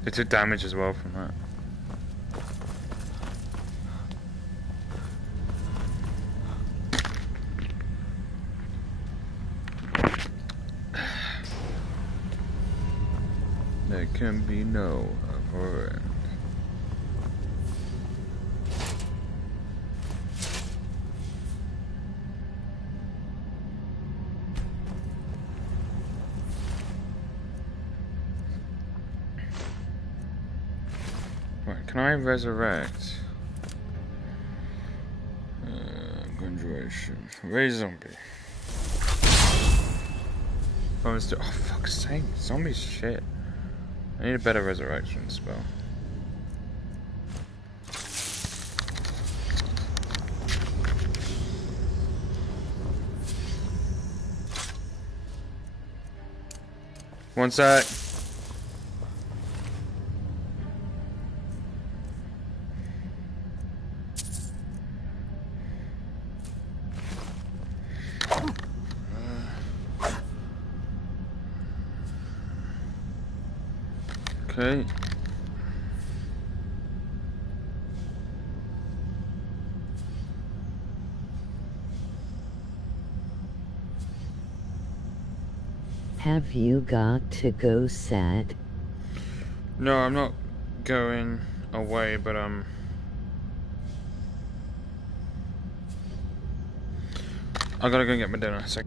It took damage as well from that. There can be no other end. Right, can I resurrect? Graduation. Raise zombie. Oh, fuck's sake. Zombies shit. I need a better resurrection spell. One sec. Okay. Have you got to go, Sad? No, I'm not going away, but I gotta go get my dinner. So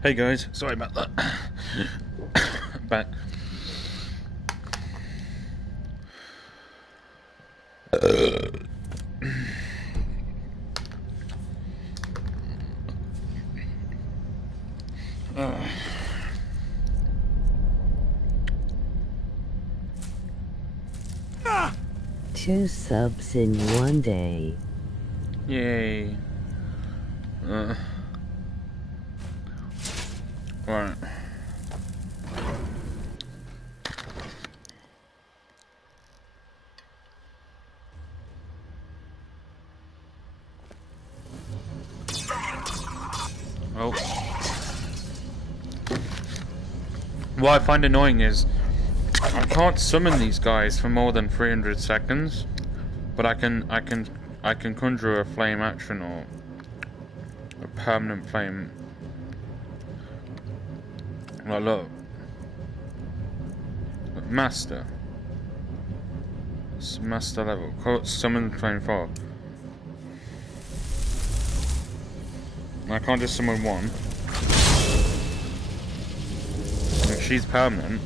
Hey guys, sorry about that. Back. Two subs in one day. Yay. Right. Oh. What I find annoying is I can't summon these guys for more than 300 seconds, but I can conjure a flame action or a permanent flame. Like, look. Master. It's master level. Summon flame 4. I can't just summon one. If she's permanent.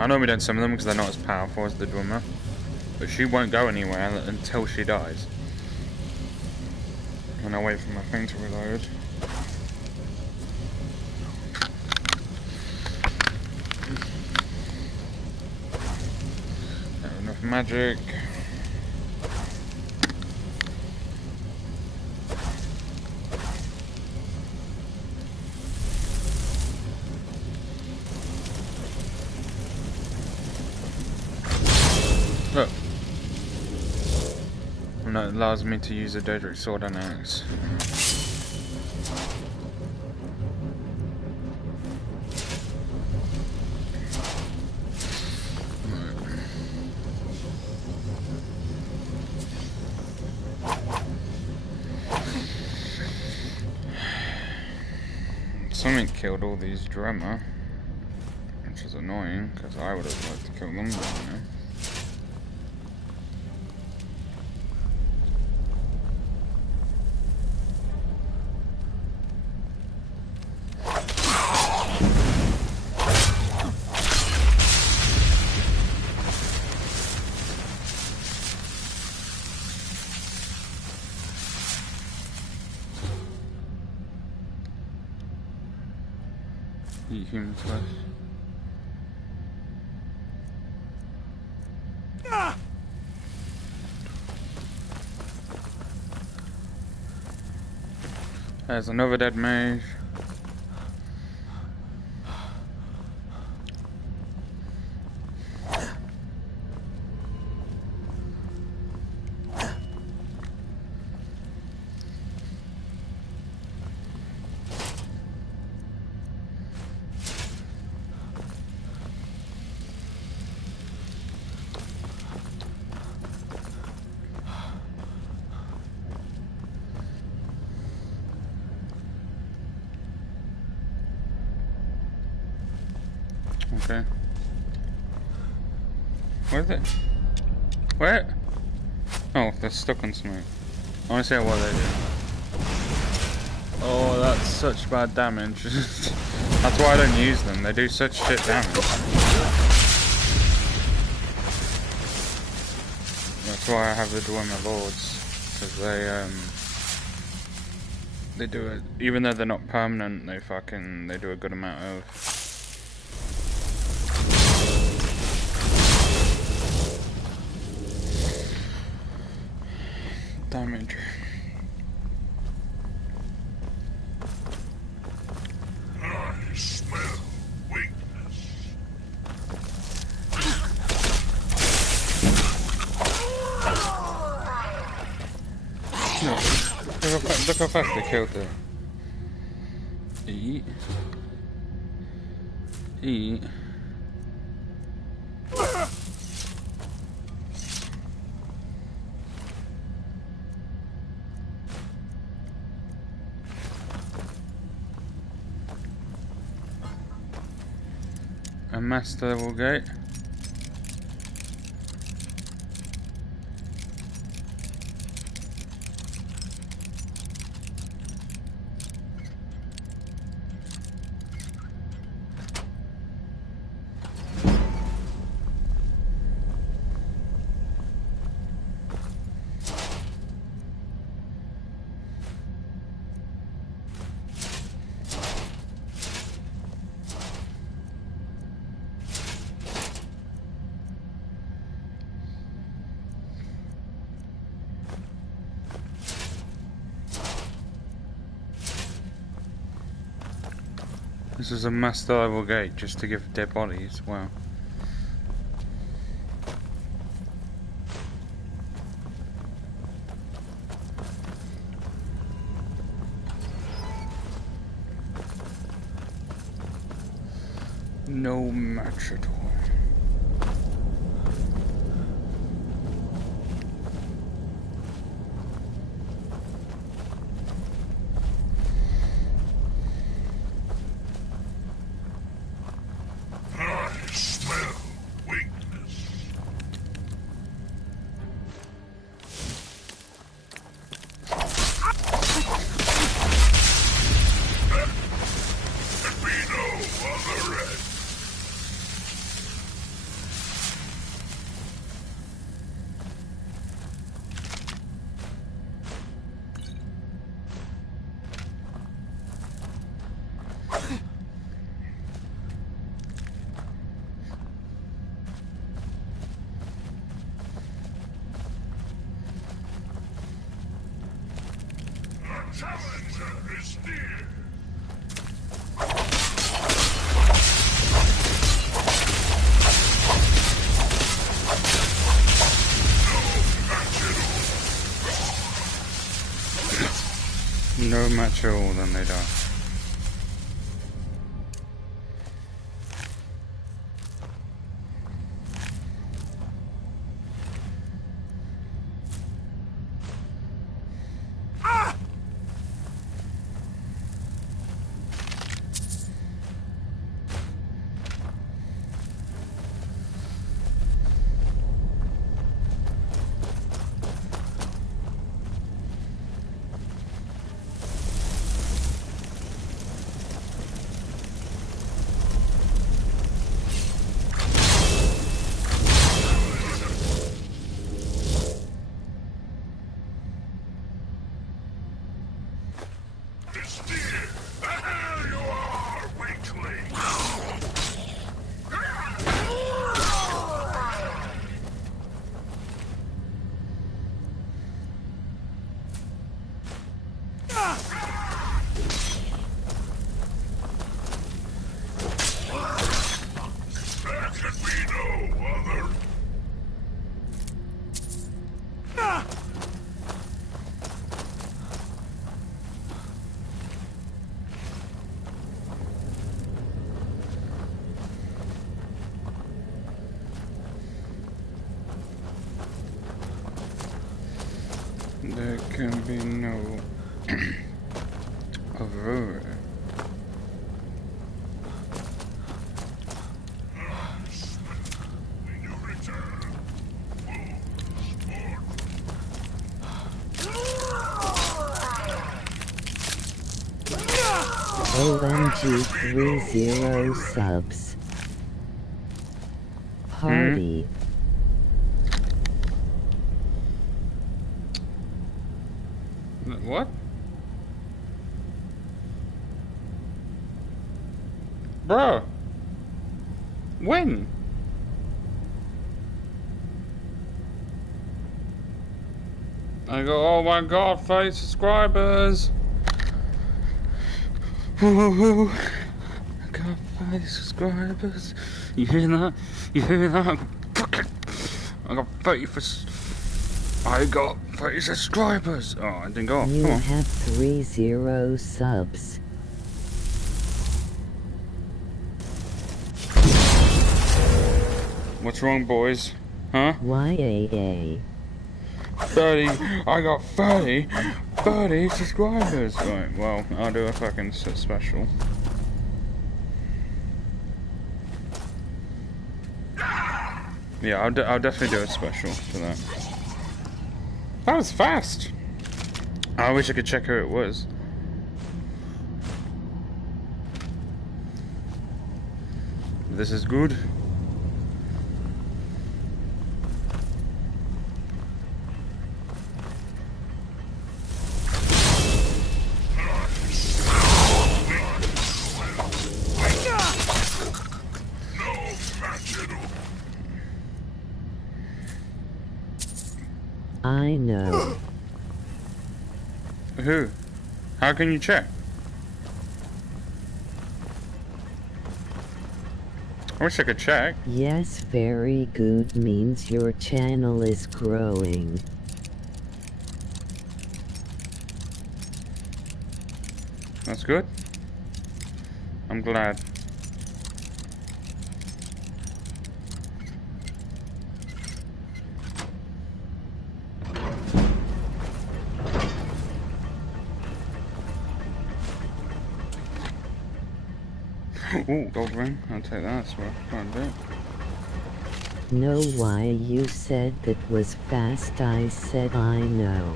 I know we don't summon them because they're not as powerful as the Dwemer. But she won't go anywhere until she dies. And I'll wait for my thing to reload. Enough magic. Look. And that allows me to use a Daedric sword and axe. Something killed all these Dwemer, which is annoying because I would have liked to kill them, but you know. Eat human flesh. There's another dead mage. Okay. Where is it? Where? Oh, they're stuck on something. I want to see what they do. Oh, that's such bad damage. That's why I don't use them. They do such shit damage. That's why I have the Dwemer Lords. Because they do it, even though they're not permanent, they do a good amount of damage. I smell weakness. No. Look how fast they killed her. Eat. Eat. A master level gate. This is a master level gate just to give dead bodies. Wow. No match at all. I smell weakness. There be no other end. The challenger is near. No match at all, then they die. It's near. There you are, weakling. There can be no other. There can be no other. OMG 30 subs. Party. What? Bro. When? I go, oh my god, 30 subscribers. Woohoo. I got 30 subscribers. You hear that? You hear that? I got 30 for... I got 30 subscribers. Oh, I didn't go off. You Come on. have 30 subs. What's wrong, boys? Huh? YAA. 30. I got 30 subscribers. Right, well, I'll do a fucking special. Yeah, I'll definitely do a special for that. That was fast. I wish I could check who it was. This is good. I know. Who? How can you check? I wish I could check. Yes, very good means your channel is growing. That's good. I'm glad. Ooh, gold ring. I'll take that. That's worth quite a bit. Know why you said that was fast? I said I know.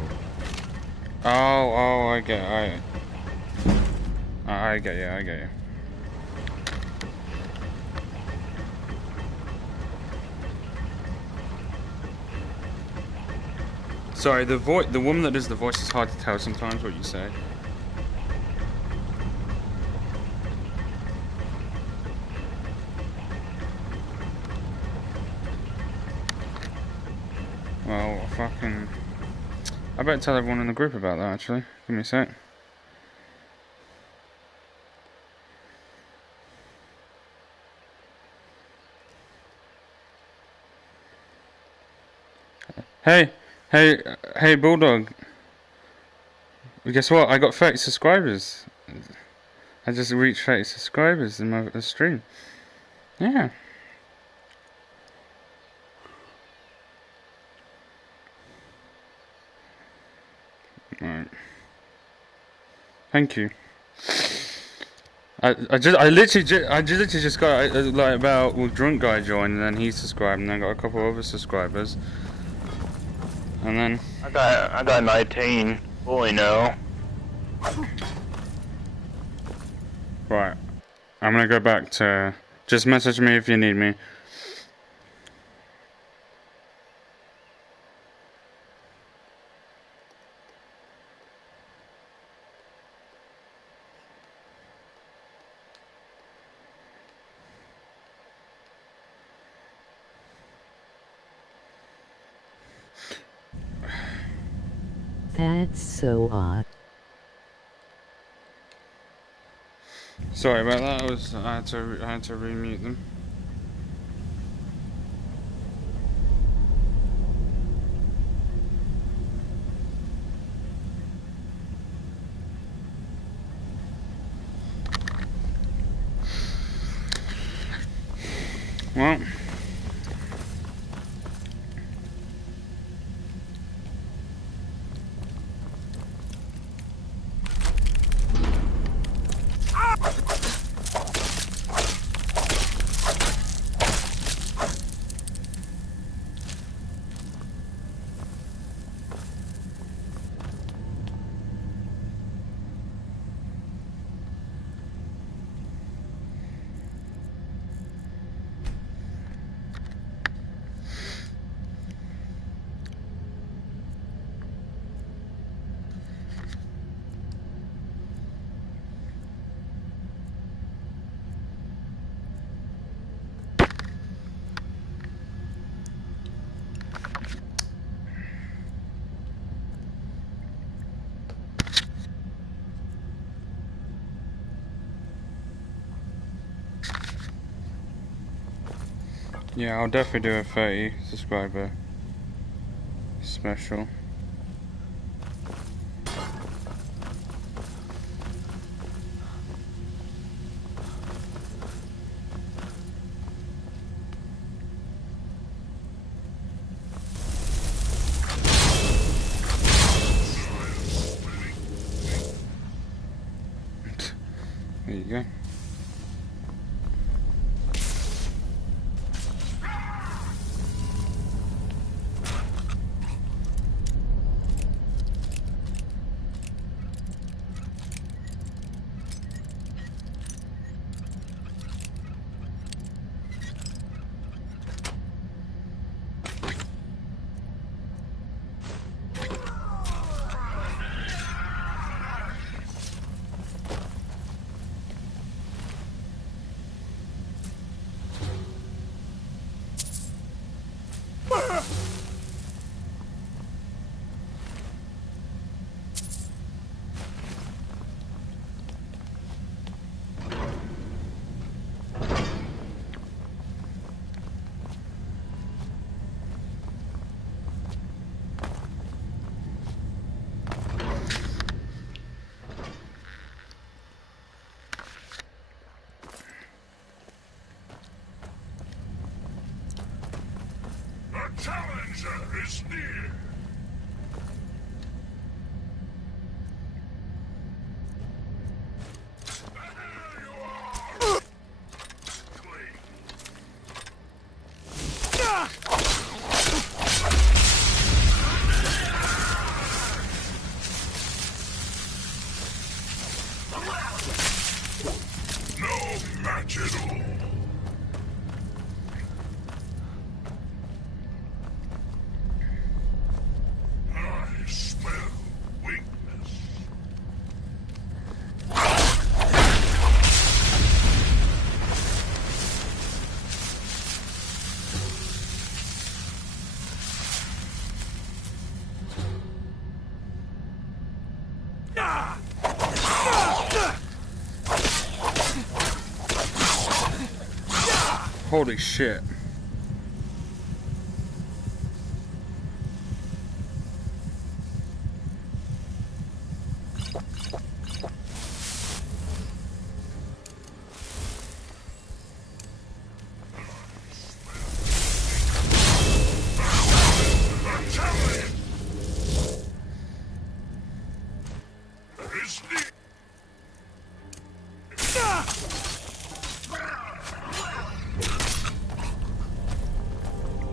Oh, I get you. Sorry, the woman that does the voice is hard to tell sometimes what you say. Well, fucking... I better tell everyone in the group about that, actually. Give me a sec. Hey, Bulldog. Guess what? I got 30 subscribers. I just reached 30 subscribers in my stream. Yeah. Right. Thank you. I literally just got like about drunk guy joined, and then he subscribed, and then got a couple other subscribers, and then I got 19. Boy, no. Right. I'm gonna go back to just message me if you need me. That's so odd. Sorry about that. I had to remute them. Well. Yeah, I'll definitely do a 30 subscriber special. There you go. danger is near. No match at all. I smell weakness. Holy shit.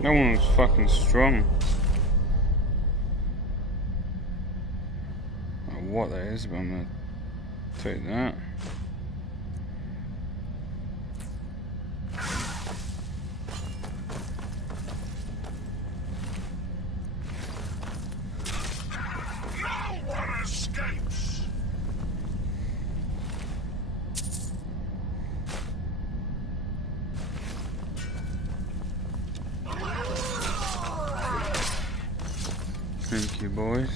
That one was fucking strong. I don't know what that is, but I'm gonna take that. No one escapes. Thank you, boys.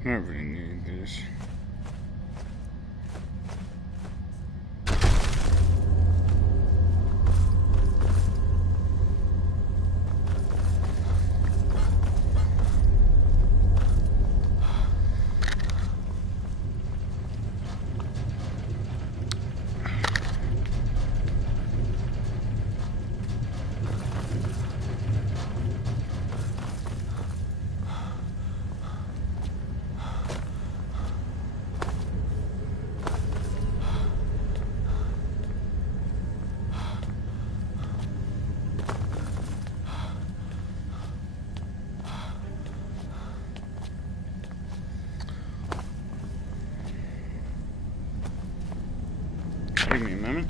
I don't really need this. Give me a moment.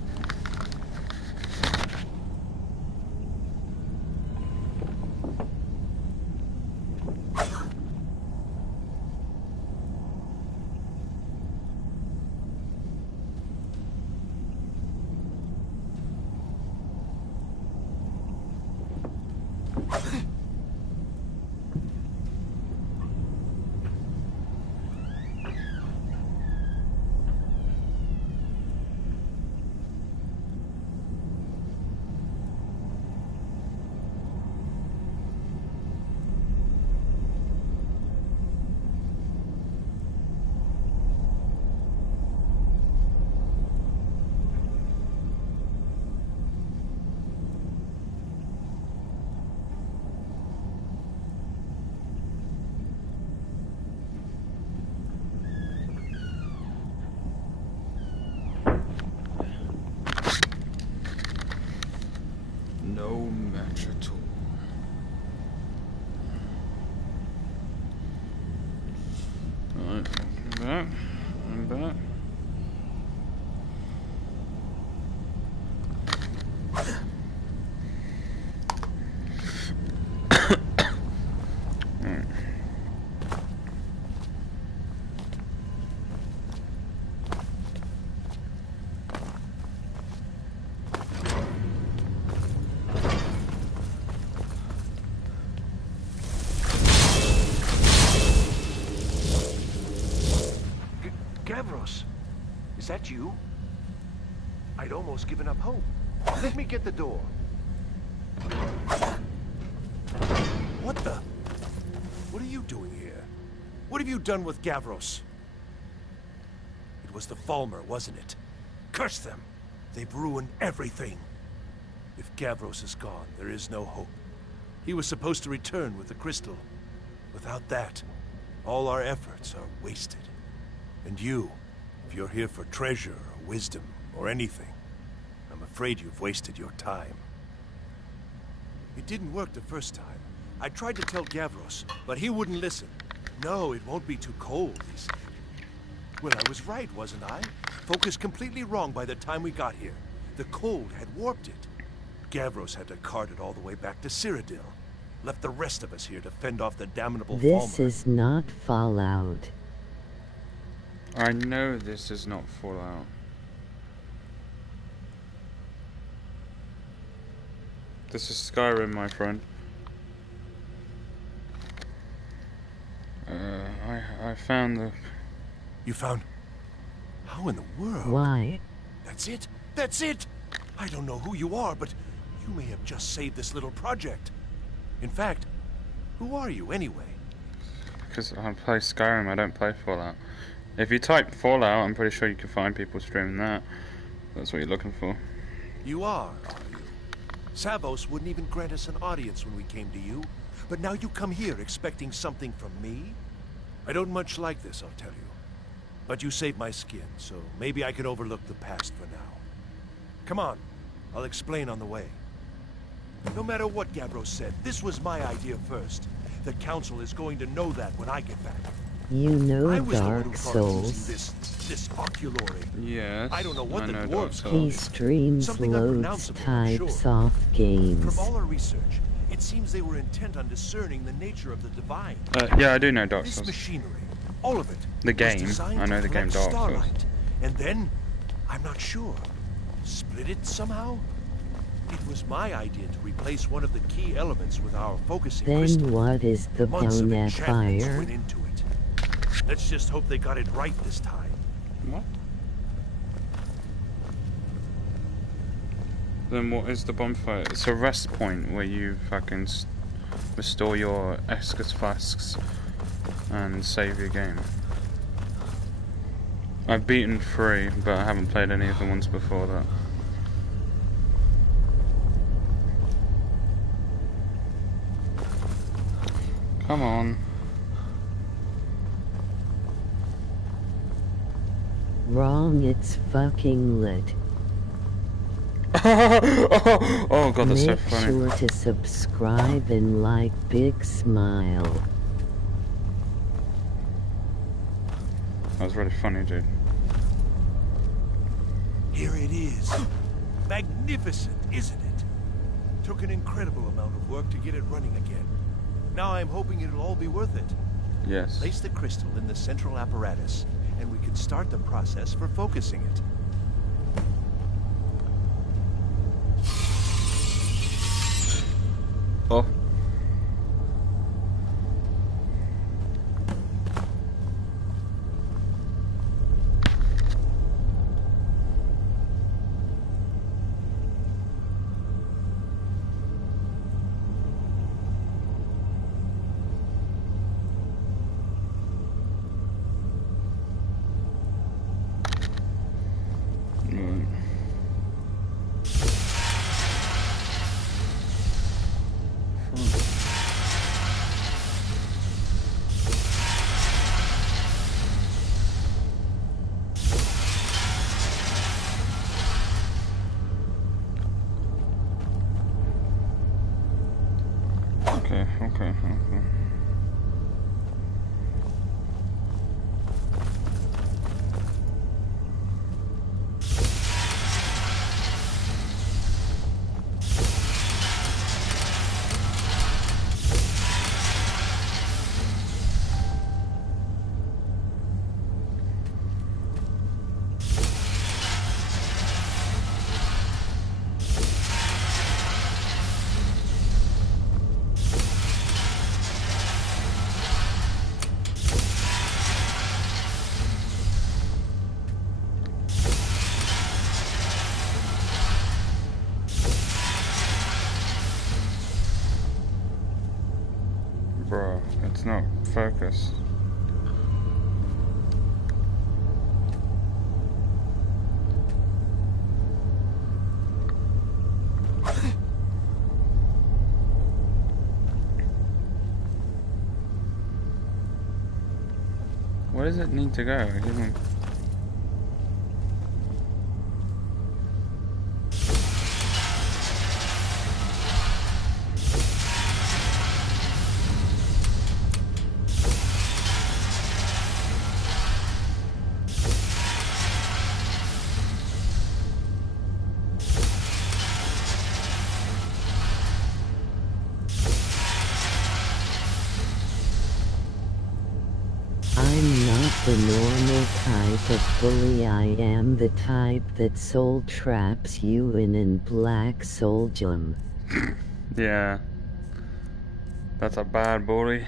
No match at all. Alright, I'm back. Gavros, is that you? I'd almost given up hope. Let me get the door. What the? What are you doing here? What have you done with Gavros? It was the Falmer, wasn't it? Curse them! They've ruined everything. If Gavros is gone, there is no hope. He was supposed to return with the crystal. Without that, all our efforts are wasted. And you, if you're here for treasure or wisdom or anything, I'm afraid you've wasted your time. It didn't work the first time. I tried to tell Gavros, but he wouldn't listen. No, it won't be too cold, he said. Well, I was right, wasn't I? Focused completely wrong by the time we got here. The cold had warped it. Gavros had to cart it all the way back to Cyrodiil. Left the rest of us here to fend off the damnable This Falmer. is not Fallout. I know this is not Fallout. This is Skyrim, my friend. I found the... You found... How in the world? Why? That's it? That's it! I don't know who you are, but you may have just saved this little project. In fact, who are you anyway? Because I play Skyrim, I don't play Fallout. If you type Fallout, I'm pretty sure you can find people streaming that. That's what you're looking for. You are you? Savos wouldn't even grant us an audience when we came to you. But now you come here expecting something from me? I don't much like this, I'll tell you. But you saved my skin, so maybe I can overlook the past for now. Come on, I'll explain on the way. No matter what Gavros said, this was my idea first. The Council is going to know that when I get back. You know I was the one who Dark thought of using Souls. this oculory. Yes, I don't know what the Dark dwarves Souls. He streams Something loads unpronounceable, I'm types sure. off games. From all our research, it seems they were intent on discerning the nature of the divine. Yeah, I do know Dark This Souls. machinery, all of it, The was game. designed I know to the game collect Dark Souls. starlight. And then, I'm not sure, split it somehow? It was my idea to replace one of the key elements with our focusing crystal. Then what is the Months of bonafire? enchantments went into it. Let's just hope they got it right this time. What? Then what is the bonfire? It's a rest point where you fucking restore your Escus flasks and save your game. I've beaten 3, but I haven't played any of the ones before that. Come on. Wrong, it's fucking lit. Oh god, that's so Make funny. sure to subscribe and like. Big smile. That was really funny, dude. Here it is. Magnificent, isn't it? Took an incredible amount of work to get it running again. Now I'm hoping it'll all be worth it. Yes. Place the crystal in the central apparatus, and we can start the process for focusing it. Oh. Okay. Bro, it's not focused. Where does it need to go? It doesn't... I'm not the normal type of bully. I am the type that soul traps you in Black Soldier. Yeah. That's a bad bully.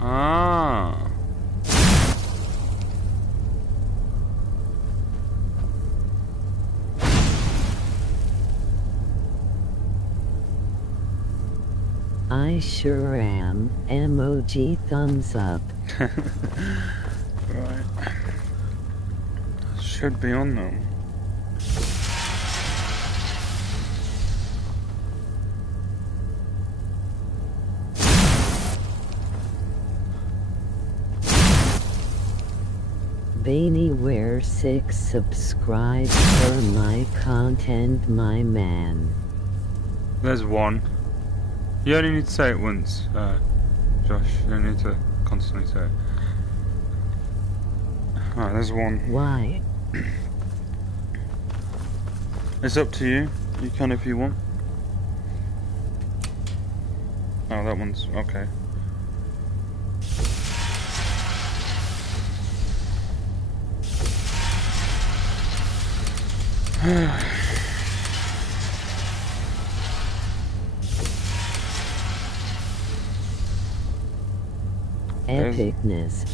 Ah. I sure am. Emoji thumbs up. Right. Should be on them. Banyware 6 subscribe for my content, my man. There's one. You only need to say it once, Josh. You don't need to constantly say it. Alright, there's one. Why? It's up to you. You can if you want. Oh, that one's okay. Epicness.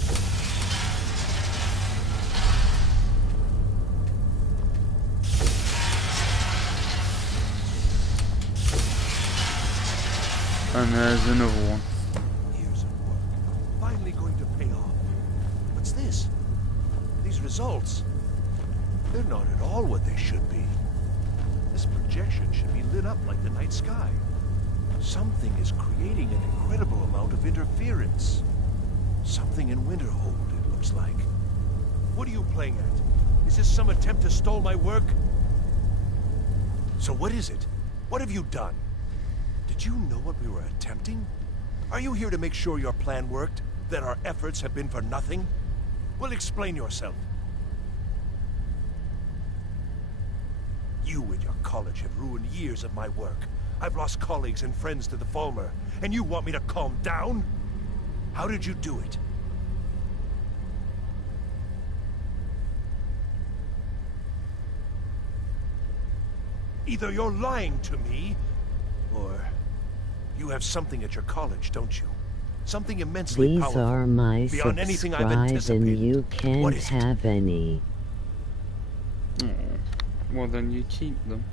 And there's another one. Years of work, finally going to pay off. What's this? These results, they're not at all what they should be. This projection should be lit up like the night sky. Something is creating an incredible amount of interference. Something in Winterhold, it looks like. What are you playing at? Is this some attempt to stall my work? So what is it? What have you done? Did you know what we were attempting? Are you here to make sure your plan worked? That our efforts have been for nothing? Well, explain yourself. You and your college have ruined years of my work. I've lost colleagues and friends to the Falmer, and you want me to calm down? How did you do it? Either you're lying to me, or you have something at your college, don't you? Something immensely These powerful, are my beyond anything I've subscribe anticipated. and you can't What is it? have any. Well, then you keep them.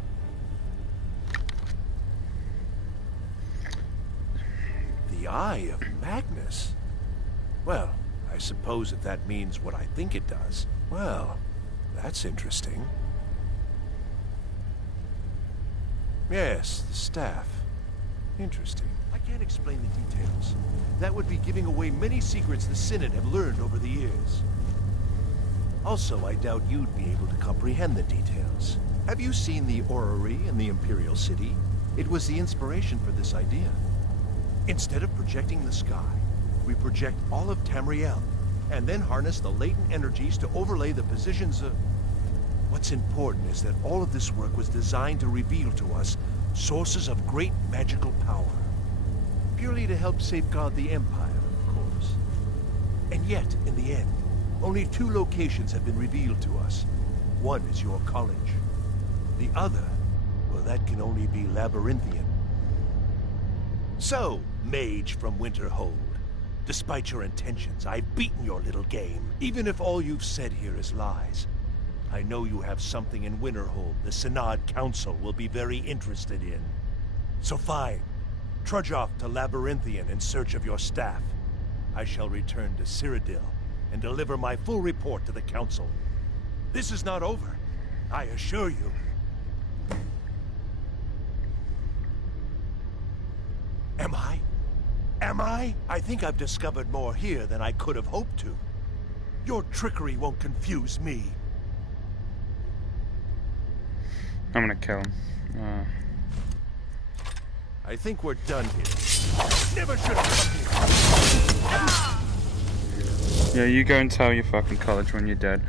The Eye of Magnus? Well, I suppose if that means what I think it does. Well, that's interesting. Yes, the staff. Interesting. I can't explain the details. That would be giving away many secrets the Synod have learned over the years. Also, I doubt you'd be able to comprehend the details. Have you seen the orrery in the Imperial City? It was the inspiration for this idea. Instead of projecting the sky, we project all of Tamriel, and then harness the latent energies to overlay the positions of... What's important is that all of this work was designed to reveal to us sources of great magical power. Purely to help safeguard the Empire, of course. And yet, in the end, only 2 locations have been revealed to us. One is your college. The other, well, that can only be Labyrinthian. So, mage from Winterhold, despite your intentions, I've beaten your little game, even if all you've said here is lies. I know you have something in Winterhold the Synod Council will be very interested in. So fine, trudge off to Labyrinthian in search of your staff. I shall return to Cyrodiil and deliver my full report to the Council. This is not over, I assure you. Am I? Am I? I think I've discovered more here than I could have hoped to. Your trickery won't confuse me. I'm gonna kill him. I think we're done here. Never should have come here. Yeah, you go and tell your fucking college when you're dead.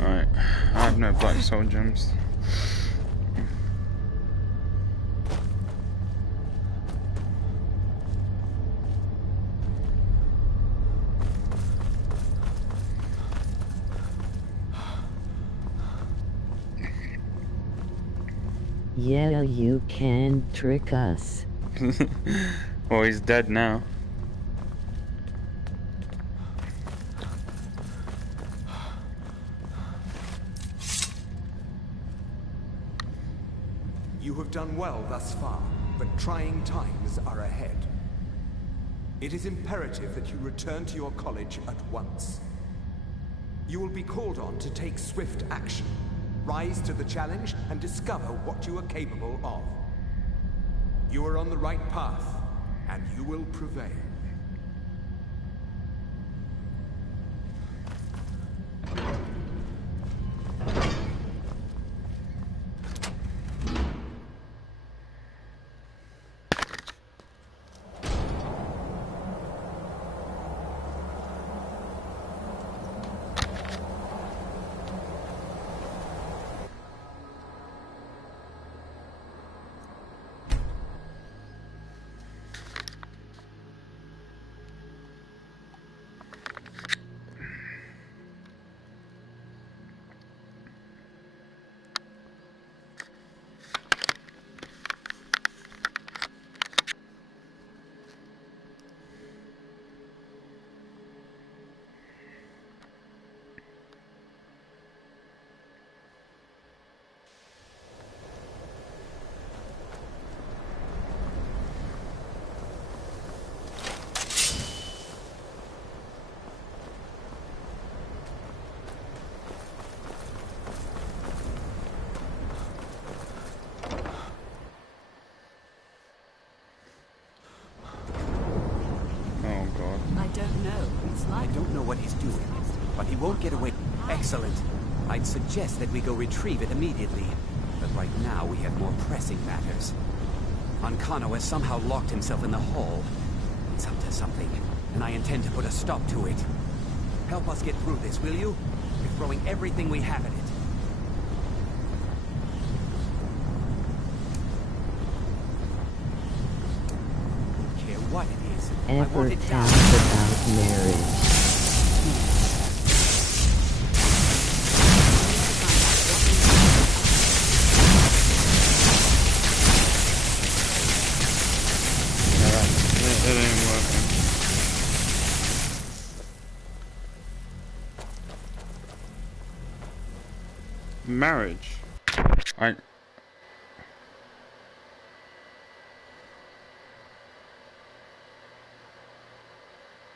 Alright. I have no black soul gems. Yeah, you can trick us. Well, he's dead now. You have done well thus far, but trying times are ahead. It is imperative that you return to your college at once. You will be called on to take swift action. Rise to the challenge and discover what you are capable of. You are on the right path, and you will prevail. I don't know what he's doing, but he won't get away. Excellent. I'd suggest that we go retrieve it immediately. But right now we have more pressing matters. Ancano has somehow locked himself in the hall. It's up to something, and I intend to put a stop to it. Help us get through this, will you? We're throwing everything we have at it. Don't care what it is. I Ever want it down. talk about marriage? It ain't working. Marriage.